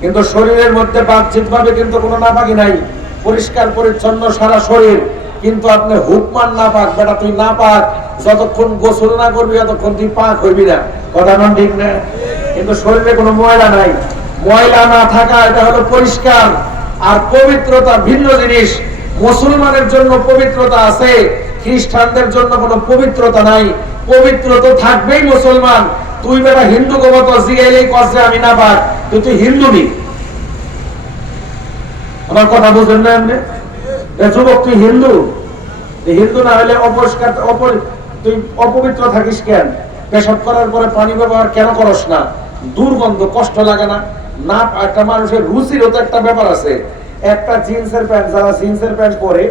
কিন্তু শরীরের মধ্যে বাহ্যিক ভাবে কিন্তু কোনো নাপাকি নাই, পরিষ্কার পরিচ্ছন্ন সারা শরীর, কিন্তু আপনি হুকমান না পাক, বেটা তুই না পাক, যতক্ষণ গোসল না করবি ততক্ষণ তুই পাক হইবি না, কথা বলেন ঠিক না? কিন্তু শরীরে কোনো ময়লা নাই, ময়লা না থাকা এটা হলো পরিষ্কার। আর পবিত্রতা ভিন্ন জিনিস। মুসলমানের জন্য পবিত্রতা আছে, খ্রিস্টানদের জন্য কোনো পবিত্রতা নাই। পবিত্র তো থাকবেই মুসলমান। তুই বেটা হিন্দু গমত জিগাইলেই কসে আমি না পাক, তুই হিন্দু নি। আমার কথা বুঝেন না? এমনি যুবক, তুই হিন্দু, হিন্দু না হলে অপরিষ্কার, তুই অপবিত্র থাকিস কেন? পেশাব করার পরে পানি ব্যবহার কেন করস না? দুর্গন্ধ, কষ্ট লাগে না? না, একটা মানুষের রুচিরও তো একটা ব্যাপার আছে। একটা জিন্সের প্যান্ট, যারা জিন্সের প্যান্ট পরে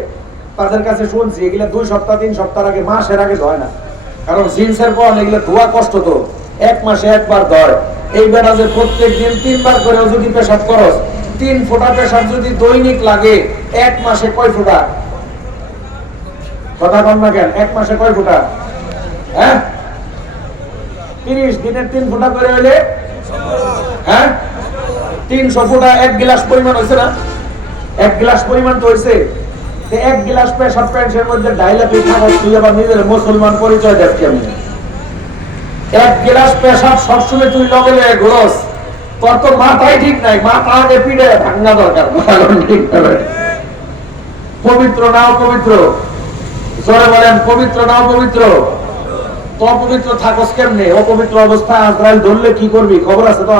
তাদের কাছে শুনছি এগুলা 2 সপ্তাহ 3 সপ্তাহ আগে, মাসের আগে ধয় না, কারণ জিন্সের পর এগুলা ধোয়া কষ্ট, তো 1 মাসে একবার ধয়। এই বেটা যে প্রত্যেক দিন 3 বার করেও যদি পেশাব করস, 3 ফোঁটা পেশাব যদি দৈনিক লাগে, 1 মাসে কয় ফোঁটা? কথা কম না কেন? 1 মাসে কয় ফোঁটা? হ্যাঁ, 30 দিনের 3 ফোঁটা করে হইলে, হ্যাঁ 300 ফোঁটা, 1 গ্লাস পরিমাণ হয়েছে না? 1 গ্লাস পরিমাণ তো হয়েছে। 1 গ্লাস পেশাব প্যান্টের মধ্যে ডাইলা তুই থাকস, তুই আবার নিজের মুসলমান পরিচয় দেখ কেমন? 1 গ্লাস পেশাব সবসময় তুই লগে লগে ঘুরস, তোর তো মাথায় ঠিক নাই, মাথা আগে পিঠে ভাঙা দরকার, ঠিক হবে। পবিত্র নাও পবিত্র, জোরে বলেন পবিত্র নাও পবিত্র। তো অপবিত্র থাকস কেমনে? অপবিত্র অবস্থায় আজরাইল ধরলে কি করবি? খবর আছে তো?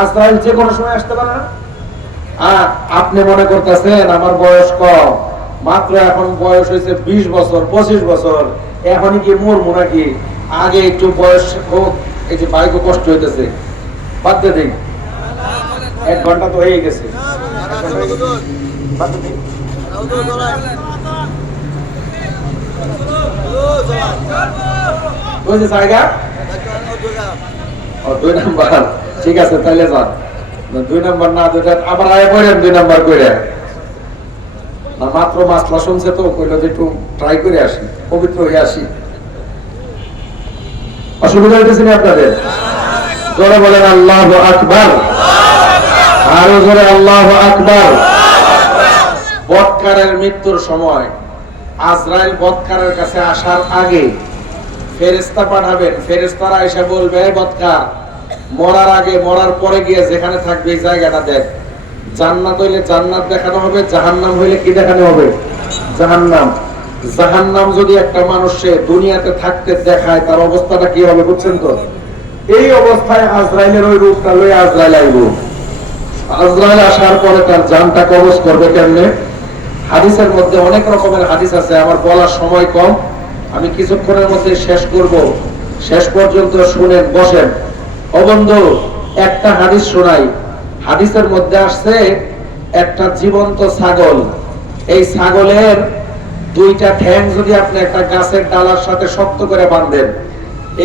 আজরাইল যে কোনো সময় আসতে পারে না। আর আপনি মনে করতেছেন আমার বয়স কম, মাত্র এখন বয়স হয়েছে 20 বছর 25 বছর, এখনই কি মরবো নাকি? আগে একটু বয়স হোক, এই যে বাইকও কষ্ট হইতেছে, বাদ দিয়ে দিন, 1 ঘন্টা তো হয়ে গেছে, জায়গা 2 নাম্বার, ঠিক আছে তাহলে যান। 2 নাম্বার না, আবার আয় পড়েন 2 নাম্বার করে না, মাত্র মাসলা শুনছে তো, কইলো যে একটু ট্রাই করে আসি, পবিত্র হয়ে আসি। অসুবিধা হইতেছে না আপনাদের? জোরে বলেন আল্লাহু আকবার, আরো জোরে আল্লাহু আকবার। বৎকারের মৃত্যুর সময় আজরাইল বৎকারের কাছে আসার আগে ফেরেশতা পাঠাবেন, ফেরেশতারা এসে বলবে, এই বৎকার, মরার আগে মরার পরে গিয়ে যেখানে থাকবে এই জায়গাটা দেখ। জান্নাত হইলে জান্নাত দেখানো হবে, জাহান্নাম হইলে কি দেখানো হবে? জাহান্নাম। জাহান্নাম যদি একটা মানুষে দুনিয়াতে থাকতে দেখায়, তার অবস্থাটা কি হবে বুঝছেন তো? এই অবস্থায় আজরাইলের ওই রূপটা লয়ে আজরাইল আইব। আজরাইল আসার পরে তার জানটা কবজ করবে কেমনে? হাদিসের মধ্যে অনেক রকমের হাদিস আছে, আমার বলার সময় কম, আমি কিছুক্ষণের মধ্যে শেষ করব, শেষ পর্যন্ত শুনেন, বসেন। ও বন্ধু, একটা হাদিস শোনাই। হাদিসের মধ্যে আসছে একটা জীবন্ত ছাগল, এই ছাগলের 2টা ঠ্যাং যদি আপনি একটা গাছের ডালার সাথে শক্ত করে বাঁধেন,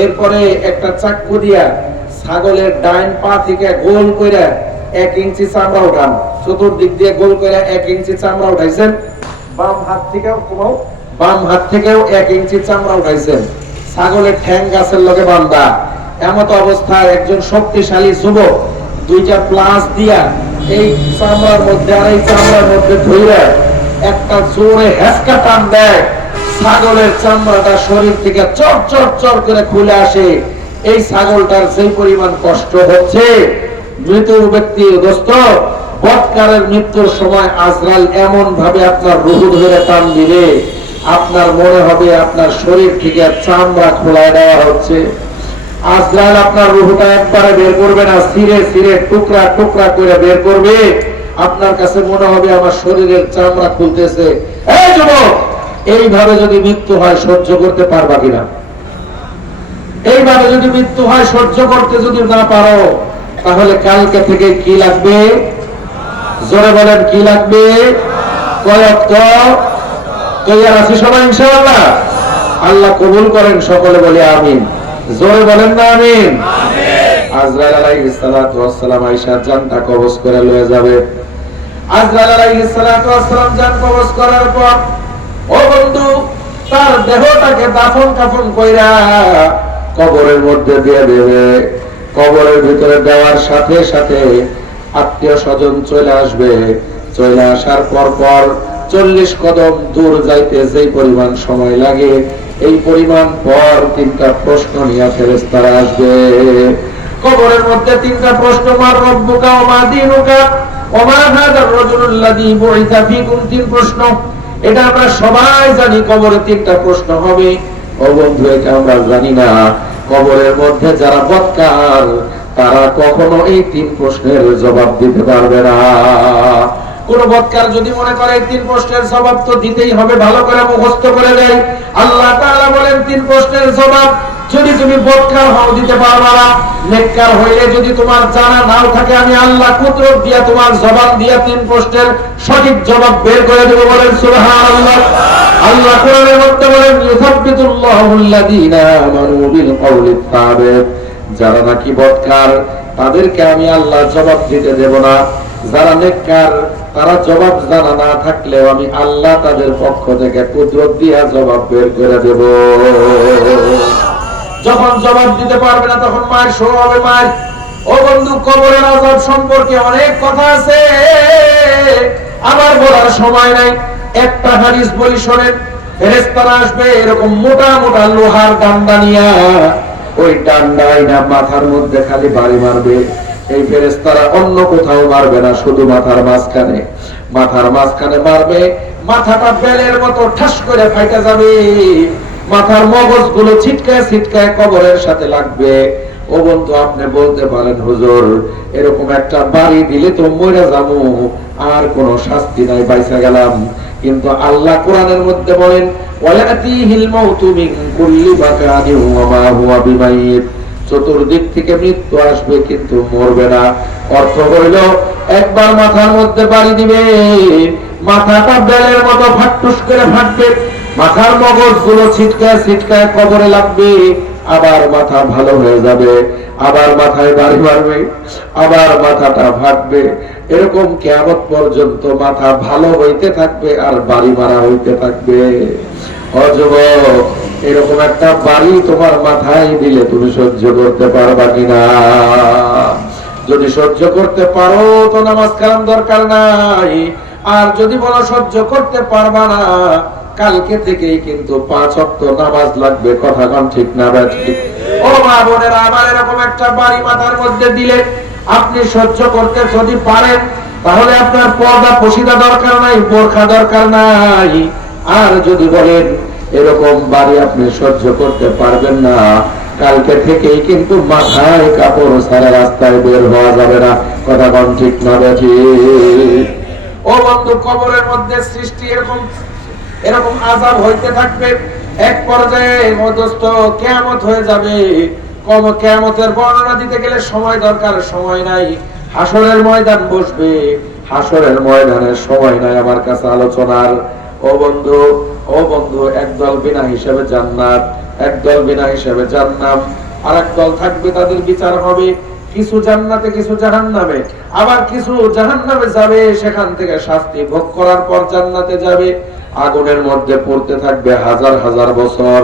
এরপরে একটা চাকু দিয়া ছাগলের ডাইন পা থেকে গোল করে 1 ইঞ্চি চামড়া উঠান, চতুর্দিক দিয়ে গোল করে 1 ইঞ্চি চামড়া উঠাইছেন, বাম হাত থেকেও কমাও, বাম হাত থেকেও 1 ইঞ্চি চামড়া উঠাইছেন, ছাগলের ঠ্যাং গাছের লগে বাঁধা। এমত অবস্থায় একজন শক্তিশালী যুবক 2টা প্লাস দিয়া এই চামড়ার মধ্যে আর এই চামড়ার মধ্যে ধইরা একটা জোরে হেসকা টান দেয়, ছাগলের চামড়াটা শরীর থেকে চর চর চর করে খুলে আসে। এই ছাগলটার সেই পরিমাণ কষ্ট হচ্ছে, মৃত ব্যক্তি দোস্ত বৎকারের মৃত্যুর সময় আজরাইল এমন ভাবে আপনার রূহ ধরে টান দিবে, আপনার মনে হবে আপনার শরীর থেকে চামড়া খোলায় দেওয়া হচ্ছে। আজরাইল আপনার রূহটা একবারে বের করবে না, ছিঁড়ে ছিঁড়ে টুকরা টুকরা করে বের করবে। আপনার কাছে মনে হবে আমার শরীরের চামড়া খুলতেছে। এই যুবক, এইভাবে যদি মৃত্যু হয় সহ্য করতে পারবা কিনা? এইভাবে যদি মৃত্যু হয় সহ্য করতে যদি না পারো, তাহলে কালকে থেকে কি লাগবে? জোরে বলেন কি লাগবে? কয়েকত তৈয়ার আছি সবাই ইনশাআল্লাহ? আল্লাহ কবুল করেন, সকলে বলি আমিন। জোরে বলেন না আমিন? আজরাইল আলাইহিস সালাতু ওয়াস সালাম আয়েশার জানটা কবজ করে লয়ে যাবে। আজরাইল আলাইহিস সালাতু ওয়াস সালাম জান কবজ করার পর ও বন্ধু তার দেহটাকে দাফন কাফন কইরা কবরের মধ্যে দিয়ে দেবে। কবরের ভিতরে দেওয়ার সাথে সাথে আত্মীয় স্বজন চলে আসবে। চলে আসার পর 40 কদম দূর যাইতে যেই পরিমাণ সময় লাগে, এই পরিমাণ পর 3টা প্রশ্ন নিয়ে ফেরেশতারা আসবে। কবরের মধ্যে 3টা প্রশ্ন, মা রব্বুকা ওয়া মা দীনুকা ওয়া মা হাযার রাজুলুল্লাযী বুইসা ফীকুম। 3 প্রশ্ন, এটা আমরা সবাই জানি। কবরে 3টা প্রশ্ন হবে। ও বন্ধু, এটা আমরা জানি না। কবরের মধ্যে যারা বৎকার তারা কখনো এই 3 প্রশ্নের জবাব দিতে পারবে না। কোন বৎকার যদি মনে করে এই 3 প্রশ্নের জবাব তো দিতেই হবে, ভালো করে মুখস্থ করে দেয়। আল্লাহ তাআলা বলেন 3 প্রশ্নের জবাব যদি তুমি বৎকার হও দিতে পারবা না। নেককার হইলে যদি তোমার জানা নাও থাকে, আমি আল্লাহ কুদরত দিয়া তোমার জবান দিয়া 3 প্রশ্নের সঠিক জবাব বের করে দেব। বলেন সুবহানাল্লাহ। আল্লাহ কোরআনের মধ্যে বলেন ইউসাব্বিতুল্লাহুল্লাযীনা আমানু বিল কওলিত সাবিত। যারা নাকি বৎকার তাদেরকে আমি আল্লাহ জবাব দিতে দেব না। যারা নেককার তারা জবাব জানা না থাকলেও আমি আল্লাহ তাদের পক্ষ থেকে কুদরত দিয়া জবাব বের করে দেব। যখন জবাব দিতে পারবে না তখন মায়ের শুরু হবে মায়ের। ও বন্ধু, কবরের আযাব সম্পর্কে অনেক কথা আছে, আমার বলার সময় নাই। একটা হাদিস বলি শোনেন। ফেরেশতারা আসবে এরকম মোটা মোটা লোহার ডান্ডা নিয়ে, ওই ডান্ডায় না মাথার মধ্যে খালি বাড়ি মারবে। এই ফেরেশতারা অন্য কোথাও মারবে না, শুধু মাথার মাঝখানে। মাথার মাঝখানে মারবে, মাথাটা বেলের মতো ঠাস করে ফাইটা যাবে। মাথার মগজগুলো ছিটকায় ছিটকায় কবরের সাথে লাগবে। ও বন্ধু, আপনি বলতে পারেন হুজুর এরকম একটা বাড়ি দিলে তো মরে যাবো, আর কোন শাস্তি নাই, বাইসা গেলাম। কিন্তু আল্লাহ কোরআনের মধ্যে বলেন ওয়ালাতিহিল মাউতু মিন কুল্লি মাকানিন ওয়া মা হুয়া বিমাইত। চতুর্দিক থেকে মৃত্যু আসবে কিন্তু মরবে না। অর্থ হইল একবার মাথার মধ্যে বাড়ি দিবে, মাথাটা বেলের মতো ফাট্টুস করে ফাটবে, মাথার মগজগুলো ছিটকায় ছিটকায় কবরে লাগবে, আবার মাথা ভালো হয়ে যাবে, আবার মাথায় বাড়ি মারবে, আবার মাথাটা ফাটবে। এরকম কিয়ামত পর্যন্ত মাথা ভালো হইতে থাকবে আর বাড়ি মারা হইতে থাকবে। ও যুবক, এরকম একটা বাড়ি তোমার মাথায় দিলে তুমি সহ্য করতে পারবা কিনা? যদি সহ্য করতে পারো তো নামাজ কালাম দরকার নাই। আর যদি বলো সহ্য করতে পারবা না, কালকে থেকেই কিন্তু 5 ওয়াক্ত নামাজ লাগবে। কথা কোন ঠিক না ঠিক? ও মা বোনেরা, আমার এরকম একটা বাড়ি মাথার মধ্যে দিলে আপনি সহ্য করতে যদি পারেন, তাহলে আপনার পর্দা পশিদা দরকার নাই, বোরখা দরকার নাই। আর যদি বলেন এরকম বাড়ি আপনি সহ্য করতে পারবেন না, কালকে থেকেই কিন্তু মাথায় কাপড় ছাড়া রাস্তায় বের হওয়া যাবে না। কথা কোন ঠিক না ঠিক? ও বন্ধু, কবরের মধ্যে সৃষ্টি এরকম আযাব হইতে থাকবে। এক পর্যায়ে মধ্যস্থ কিয়ামত হয়ে যাবে। কিয়ামতের বর্ণনা দিতে গেলে সময় দরকার, সময় নাই। হাসরের ময়দান বসবে, হাসরের ময়দানের সময় নাই আমার কাছে আলোচনার। ও বন্ধু, একদল বিনা হিসেবে জান্নাত, একদল বিনা হিসেবে জাহান্নাম, আর একদল থাকবে, তাদের বিচার হবে। কিছু জান্নাতে, কিছু জাহান্নামে, আবার কিছু জাহান্নামে যাবে, সেখান থেকে শাস্তি ভোগ করার পর জান্নাতে যাবে। আগুনের মধ্যে পড়তে থাকবে হাজার হাজার বছর,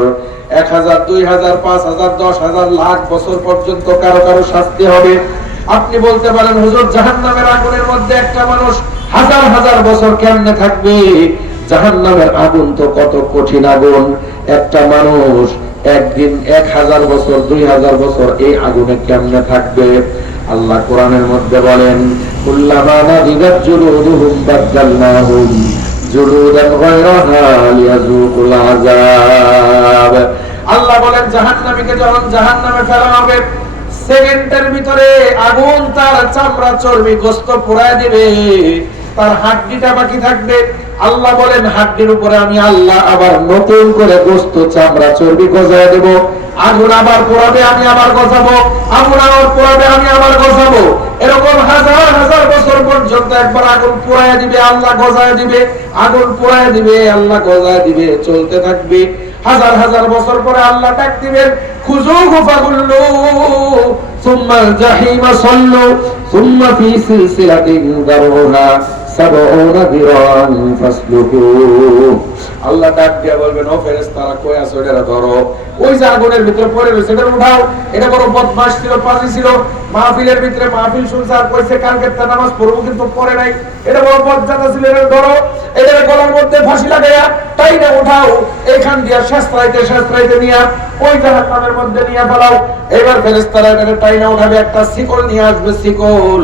1000, 2000, 5000, 10000, লাখ বছর পর্যন্ত কারো কারো শাস্তি হবে। আপনি বলতে পারেন হুজুর জাহান্নামের আগুনের মধ্যে একটা মানুষ হাজার হাজার বছর কেমনে থাকবে? জাহান্নামের আগুন তো কত কঠিন আগুন। একটা মানুষ একদিন 1000 বছর 2000 বছর এই আগুনে কেমনে থাকবে? আল্লাহ কোরআনের মধ্যে বলেন, কুল্লামা নাদিদাত জুলুদুহুম বাদদালনাহুম জুলুদান গায়রাহা লিয়াযুকুল আযাব। আল্লাহ বলেন, জাহান্নামীকে যখন জাহান্নামে ফেলা হবে, সেকেন্ডের ভিতরে আগুন তার চামড়া চর্বি গোশত পোড়ায় দিবে, তার হাড্ডিটা বাকি থাকবে। আল্লাহ বলেন, হাড্ডির উপরে আমি আল্লাহ আবার নতুন করে গোশত চামড়া চর্বি গজায় দেব। আগুন আবার পোড়াবে, আমি আবার গজাবো, আগুন আবার পোড়াবে, আমি আবার গজাবো। এরকম হাজার হাজার বছর পর্যন্ত একবার আগুন পোড়ায় দিবে, আল্লাহ গজায় দিবে, আগুন পোড়ায় দিবে, আল্লাহ গজায় দিবে, চলতে থাকবে। হাজার হাজার বছর পরে আল্লাহ ডাক দিবেন, খুযুহু ফাগুল্লু সুম্মা জাহিমা সাল্লু সুম্মা ফি সিলসিলাতিন দারুহা 70 দিরান ফাসলুহু। আল্লাহ ডাক দিয়ে বলবেন, ও ফেরেশতারা কই আছো, এটারে ধরো। ওই যে আগুনের ভিতরে পড়ে রয়েছে, এটা উঠাও। এটা বড় বদমাশ ছিল, পাজি ছিল, মাহফিলের ভিতরে মাহফিল শুনছে আর কইছে কালকে তা নামাজ পড়বো, কিন্তু পড়ে নাই। এটা বড় বদজাতা ছিল, এটা ধরো, এটার গলার মধ্যে ফাঁসি লাগাইয়া টাইনে উঠাও, এইখান দিয়া শাস্ত্রাইতে নিয়া ওই জাহান্নামের মধ্যে নিয়ে ফেলাও। এবার ফেরেশতারা এটাকে টাইনে উঠাবে, একটা শিকল নিয়ে আসবে, শিকল।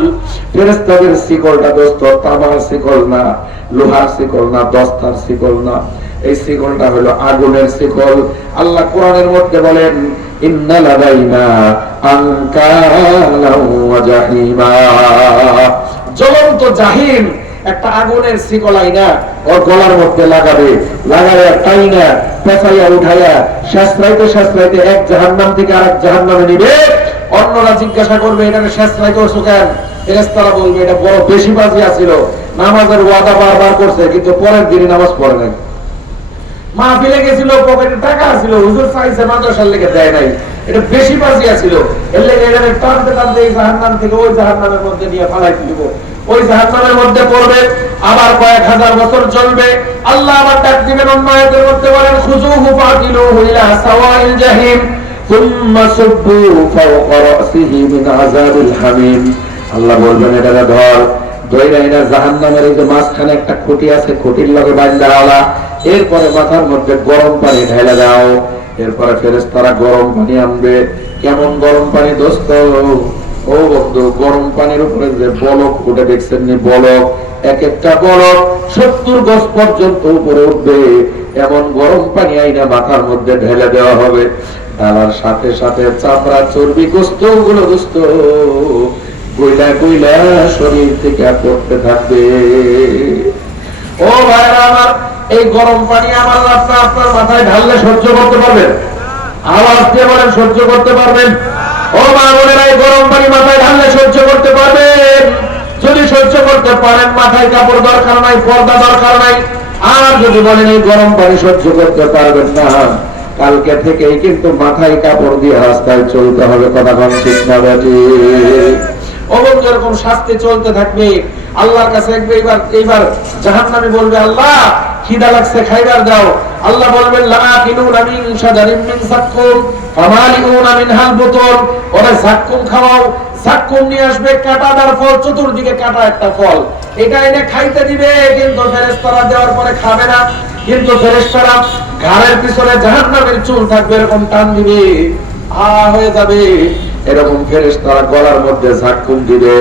ফেরেশতাদের শিকলটা দোস্ত তামার শিকল না, লোহার শিকল না, দস্তার শিকল না, এই শিকলটা হলো আগুনের শিকল। আল্লাহ কোরআনের মধ্যে বলেন, ইন্না লাদাইনা আনকালাও ওয়া জাহিমা। জ্বলন্ত জাহিম একটা আগুনের শিকল আইনা ওর গলার মধ্যে লাগাবে, লাগাইয়া টাইনা পেঁচাইয়া উঠাইয়া শাস্ত্রাইতে এক জাহান্নাম থেকে আরেক জাহান্নামে নিবে। অন্যরা জিজ্ঞাসা করবে, এটাকে শাস্ত্রাইতে ওঠো কেন? ফেরেশতারা বলবে, এটা বড় বেশি বাজি আছিল, নামাজের ওয়াদা বারবার করছে, কিন্তু পরের দিনই নামাজ পড়ে নাই। মাহফিলে গেছিল, পকেটে টাকা ছিল, হুজুর চাইছে মাদ্রাসার লেগে দেয় নাই, এটা বেশি বাজি আছিল। এর লেগে এটাকে টানতে টানতে এই জাহান্নাম থেকে ওই জাহান্নামের মধ্যে নিয়ে ফালাই দিব। ওই জাহান্নামের মধ্যে পড়বে, আবার কয়েক হাজার বছর চলবে। আল্লাহ আবার ডাক দিবেন, অন্য আয়াতের মধ্যে বলেন, খুযুহু ফাতিলুহু ইলা সাওয়াইল জাহিম সুম্মা সুব্বু ফাওকা রাসিহি মিন আযাবিল হামিম। আল্লাহ বলবেন, এটাকে ধর, দইরাইনা জাহান্নামের এই যে মাঝখানে একটা খুঁটি আছে, খুঁটির লগে বাঁধা আলা, এরপরে মাথার মধ্যে গরম পানি ঢেলে দাও। এরপরে ফেরেশতারা গরম পানি আনবে। কেমন গরম পানি দোস্ত? ও বন্ধু, গরম পানির উপরে যে বলক উঠে দেখছেন নি, বলক, এক একটা বলক 70 গজ পর্যন্ত উপরে উঠবে। এমন গরম পানি আইনা মাথার মধ্যে ঢেলে দেওয়া হবে। ঢালার সাথে সাথে চামড়া চর্বি গোশত গুলো দোস্ত গইলা গইলা শরীর থেকে পড়তে থাকবে। ও ভাইরা আমার, এই গরম পানি আমার আপনার মাথায় ঢাললে সহ্য করতে পারবেন? আওয়াজ দিয়ে বলেন, সহ্য করতে পারবেন? ও মা বোনেরা, এই গরম পানি মাথায় ঢাললে সহ্য করতে পারবেন? যদি সহ্য করতে পারেন, মাথায় কাপড় দরকার নাই, পর্দা দরকার নাই। আর যদি বলেন এই গরম পানি সহ্য করতে পারবেন না, কালকে থেকেই কিন্তু মাথায় কাপড় দিয়ে রাস্তায় চলতে হবে। কথা বলেন ঠিক না বেটি? অবন যেরকম শাস্তি চলতে থাকবে, আল্লাহর কাছে এইবার জাহান্নামী বলবে, আল্লাহ খিদা লাগছে, খাইবার দাও। আল্লাহ বলবেন, লাআকিলুনা মিন শাজারিন মিন যাক্কুম ফামালিউনা মিনহাল বুতুন। ওরা যাক্কুম খাওয়াও। যাক্কুম নিয়ে আসবে, কাঁটাদার ফল, চতুর্দিকে কাটা একটা ফল, এটা এনে খাইতে দিবে, কিন্তু ফেরেশতারা দেওয়ার পরে খাবে না। কিন্তু ফেরেশতারা ঘাড়ের পিছনে জাহান্নামের চুল থাকবে, এরকম টান দিবে, হয়ে যাবে। এরকম ফেরেশতারা গলার মধ্যে যাক্কুম দিবে,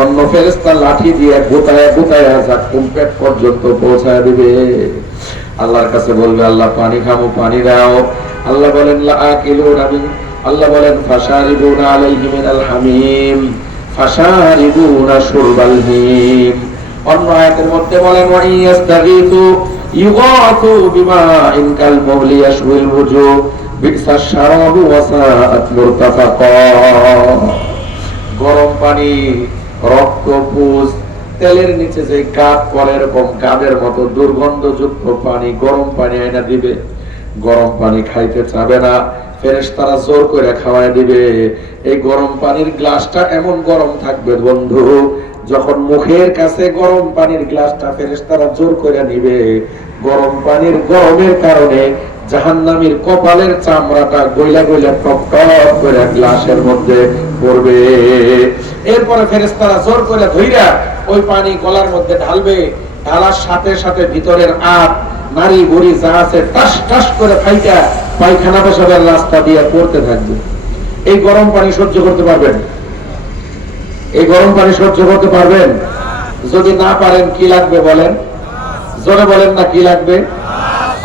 অন্য ফেরেশতা লাঠি দিয়ে গোটায় গোটায় যাক্কুম পেট পর্যন্ত পৌঁছায় দিবে। আল্লাহর কাছে বলবে, আল্লাহ পানি খাবো, পানি দাও। আল্লাহ বলেন, লাআকিলুনা মিন, আল্লাহ বলেন, ফাশারিবুনা আলাইহি মিনাল হামিম ফাশারিবুনা শুরবাল হিম। অন্য আয়াতের মধ্যে বলেন, ওয়া ইয়াস্তাগীথু ইউগাথু বিমাইন কাল মুহলি ইয়াশউল ওয়াজুহ বিসাশ শারাবু ওয়া সাআত মুরতাফাকা। গরম পানি, রক্তপুষ, তেলের নিচে যে গাদ পড়ে, এরকম গাদের মতো দুর্গন্ধযুক্ত পানি, গরম পানি আইনা দিবে। গরম পানি খাইতে চাবে না, ফেরেশতারা জোর করে খাওয়ায় দিবে। এই গরম পানির গ্লাসটা এমন গরম থাকবে বন্ধু, যখন মুখের কাছে গরম পানির গ্লাসটা ফেরেশতারা জোর করে নিবে, গরম পানির গরমের কারণে জাহান্নামীর কপালের চামড়াটা গইলা গইলা টপ টপ করে গ্লাসের মধ্যে পড়বে। এরপরে ফেরেশতারা জোর করে ধইরা ওই পানি গলার মধ্যে ঢালবে। ঢালার সাথে সাথে ভিতরের আপ নারী বুড়ি যা আছে টাস টাস করে ফাইটা পায়খানা পেশাবের রাস্তা দিয়ে পড়তে থাকবে। এই গরম পানি সহ্য করতে পারবেন? এই গরম পানি সহ্য করতে পারবেন? যদি না পারেন কি লাগবে বলেন? জোরে বলেন না কি লাগবে?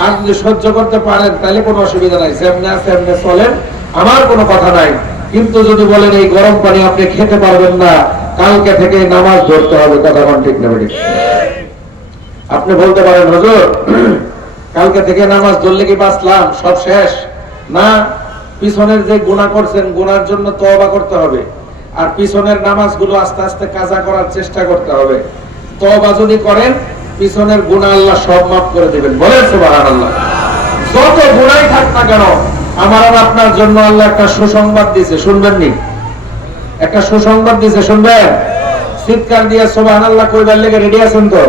আর যদি সহ্য করতে পারেন তাহলে কোনো অসুবিধা নাই, যেমনে আছে এমনি চলেন, আমার কোনো কথা নাই। কিন্তু যদি বলেন এই গরম পানি আপনি খেতে পারবেন না, কালকে থেকে নামাজ ধরতে হবে, কথা কোন ঠিক না ঠিক? আপনি বলতে পারেন হুজুর কালকে থেকে নামাজ ধরলে কি বাঁচলাম, সব শেষ? না, পিছনের যে গুনাহ করছেন গুনার জন্য তওবা করতে হবে, আর পিছনের নামাজগুলো আস্তে আস্তে কাজা করার চেষ্টা করতে হবে। তওবা যদি করেন পিছনের গুনাহ আল্লাহ সব মাফ করে দিবেন, বলেন সুবহানাল্লাহ। যত গুনাহই থাক না কেন, আমার আর আপনার জন্য আল্লাহ একটা সুসংবাদ দিয়েছে, শুনবেন নি? একটা সুসংবাদ দিয়েছে, শুনবেন? চিৎকার দিয়ে সুবহানাল্লাহ কইবার লেগে রেডি আছেন তো?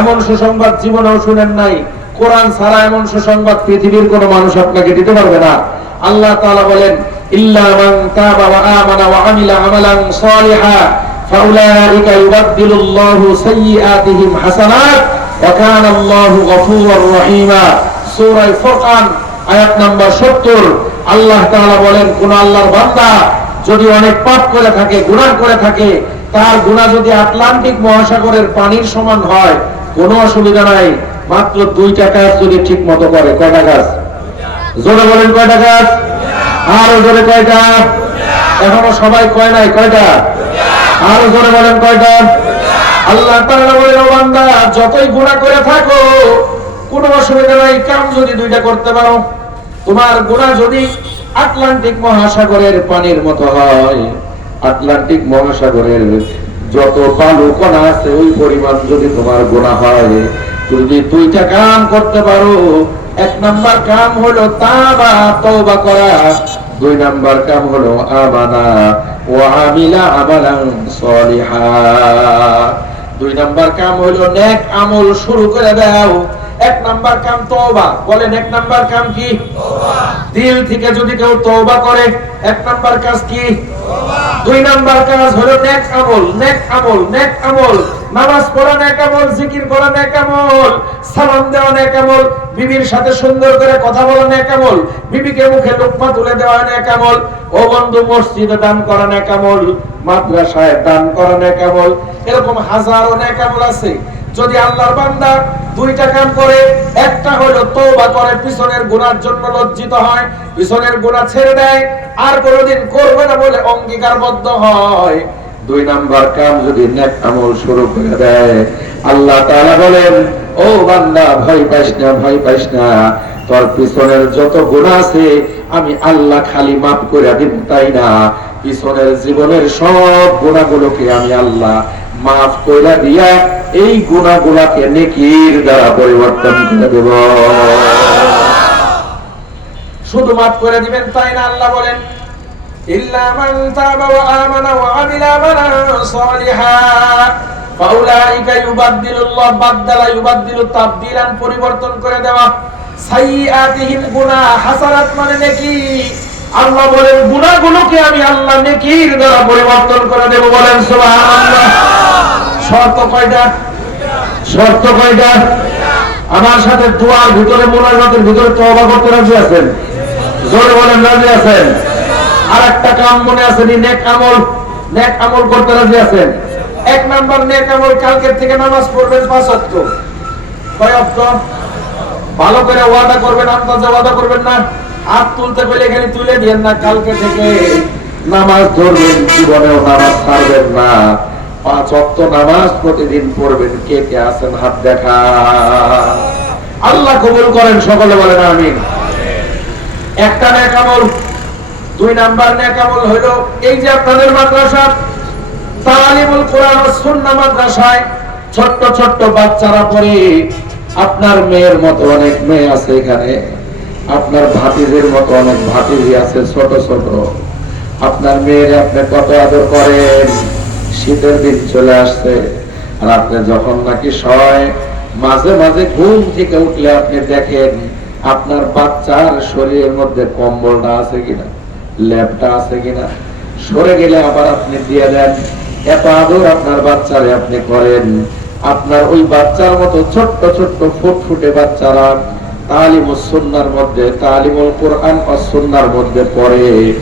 এমন সুসংবাদ জীবনেও শুনেন নাই। কোরআন ছাড়া এমন সুসংবাদ পৃথিবীর কোন মানুষ আপনাকে দিতে পারবে না। আল্লাহ তাআলা বলেন, ইল্লা মান তাবা ওয়া আমানা ওয়া আমিলা আমালান সালিহা ফাউলাইকা ইউবাদদিলুল্লাহু সাইয়্যাতিহিম হাসানাত ওয়া কানা আল্লাহু গফুরুর রহিমা। সূরা ফুরকান আয়াত নাম্বার 70। আল্লাহ তাআলা বলেন, কোন আল্লাহর বান্দা যদি অনেক পাপ করে থাকে, গুনাহ করে থাকে, তার গুনাহ যদি আটলান্টিক মহাসাগরের পানির সমান হয়, কোনো অসুবিধা নাই। মাত্র 2টা কাজ যদি ঠিক মতো করে। কয়টা কাজ? জোরে বলেন কয়টা কাজ? আরো জোরে কয়টা? এখনো সবাই কয় নাই, কয়টা? আরো জোরে বলেন কয়টা? আল্লাহ তাআলা বলেন, ও বান্দা যতই গুনাহ করে থাকো কোনো অসুবিধা নাই, কাম যদি 2টা করতে পারো, তোমার গুনাহ যদি আটলান্টিক মহাসাগরের পানির মতো হয়, আটলান্টিক মহাসাগরের যত বালু কণা আছে ওই পরিমাণ যদি তোমার গুনাহ হয়, যদি 2টা কাম করতে পারো, 1 নাম্বার কাম হলো তাওবা, তওবা করা। 2 নাম্বার কাম হলো আমানা ওয়া আমিলা আমালান সালিহা। 2 নাম্বার কাম হলো নেক আমল শুরু করে দাও। 1 নাম্বার কাম তওবা। বলেন 1 নাম্বার কাম কি? তওবা। দিল থেকে যদি কেউ তওবা করে 1 নাম্বার কাজ কি? তওবা। 2 নাম্বার কাজ হলো নেক আমল, নেক আমল, নেক আমল। নামাজ পড়া নেক আমল, জিকির করা নেক আমল, সালাম দেওয়া নেক আমল, বিবির সাথে সুন্দর করে কথা বলা নেক আমল, বিবিকে মুখে লোকমা তুলে দেওয়া নেক আমল, ও বন্ধু মসজিদে দান করা নেক আমল, মাদ্রাসায় দান করা নেক আমল। এরকম হাজারো নেক আমল আছে। যদি আল্লাহর বান্দা 2টা কাম করে, একটা হলো তওবা করে, পিছনের গুনার জন্য লজ্জিত হয়, পিছনের গুনাহ ছেড়ে দেয়, আর কোনোদিন করবে না বলে অঙ্গীকারবদ্ধ হয়, 2 নাম্বার কাম যদি নেক আমল শুরু করে দেয়, আল্লাহ তাআলা বলেন, ও বান্দা ভয় পাইস না, ভয় পাইস না, তোর পিছনের যত গুনাহ আছে আমি আল্লাহ খালি মাফ করে দিব তাই না, পিছনের জীবনের সব গুনাহগুলোকে আমি আল্লাহ মাফ করে দিয়া এই গুনাহগুলোকে নেকির দ্বারা পরিবর্তন করে দেব। শুধু মাফ করে দিবেন তাই না, আল্লাহ বলেন, ইল্লা মান তাবা ওয়া আমানা ওয়া আমিলা আমালান সালিহা ফাউলাইকা ইউবাদদিলুল্লাহ বাদদালা ইউবাদদিলু তাবদীলান, পরিবর্তন করে দেওয়া। সাইয়্যাতিহিম গুনাহ, হাসানাত মানে নেকি। আল্লাহ বলেন গুনাহগুলোকে আমি আল্লাহ নেকির দ্বারা পরিবর্তন করে দেব, বলেন সুবহানাল্লাহ। শর্ত কয়টা? শর্ত কয়টা? আমার সাথে দোয়ার ভিতরে, মুনাজাতের ভিতরে তওবা করতে রাজি আছেন? জোরে বলেন রাজি আছেন? আরেকটা কাম মনে আছে নি? নেক আমল। নেক আমল করতে রাজি আছেন? 1 নাম্বার নেক আমল, কালকের থেকে নামাজ পড়বেন 5 ওয়াক্ত। কয় ওয়াক্ত? ভালো করে ওয়াদা করবেন, আন্দাজে ওয়াদা করবেন না। হাত তুলতে পেলে এখানে তুলে দিয়েন না, কালকে থেকে নামাজ ধরবেন, জীবনেও নামাজ ছাড়বেন না। 5 ওয়াক্ত নামাজ প্রতিদিন পড়বেন। কে কে আছেন হাত দেখা? আল্লাহ কবুল করেন, সকলে বলেন আমিন। একটা নেক আমল। 2 নাম্বার নেক আমল হলো এই যে আপনাদের মাদ্রাসা তালিমুল কোরআন ও সুন্নাহ মাদ্রাসায় ছোট্ট ছোট্ট বাচ্চারা পড়ে। আপনার মেয়ের মতো অনেক মেয়ে আছে এখানে, আপনার ভাতিজের মতো অনেক ভাতিজি আছে ছোট ছোট। আপনার মেয়ের আপনি কত আদর করেন। শীতের দিন চলে আসছে, আর আপনি যখন নাকি শয়, মাঝে মাঝে ঘুম থেকে উঠলে আপনি দেখেন আপনার বাচ্চার শরীরের মধ্যে কম্বলটা আছে কিনা, ল্যাপটা আছে কিনা, সরে গেলে আবার আপনি দিয়ে দেন। এত আদর আপনার বাচ্চারে আপনি করেন। আপনার ওই বাচ্চার মতো ছোট্ট ছোট্ট ফুটফুটে বাচ্চারা তালিমুস সুন্নাহর মধ্যে, তালিমুল কোরআন ওয়াস সুন্নাহর মধ্যে পড়ে,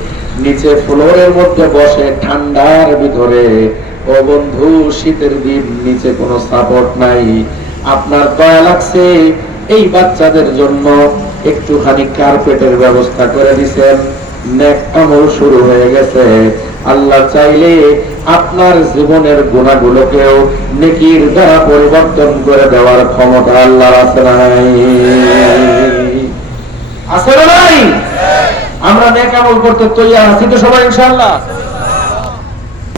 নিচে ফ্লোরের মধ্যে বসে ঠান্ডার ভিতরে। ও বন্ধু, শীতের দিন, নিচে কোনো সাপোর্ট নাই। আপনার দয়া লাগছে, এই বাচ্চাদের জন্য একটুখানি কার্পেটের ব্যবস্থা করে দিবেন, নেক আমল শুরু হয়ে গেছে। আল্লাহ চাইলে আপনার জীবনের গুনাহগুলোকেও নেকির দ্বারা পরিবর্তন করে দেওয়ার ক্ষমতা আল্লাহর আছে নাই? আছে না নাই? আমরা নেক আমল করতে তৈরি আছি তো সবাই ইনশাআল্লাহ।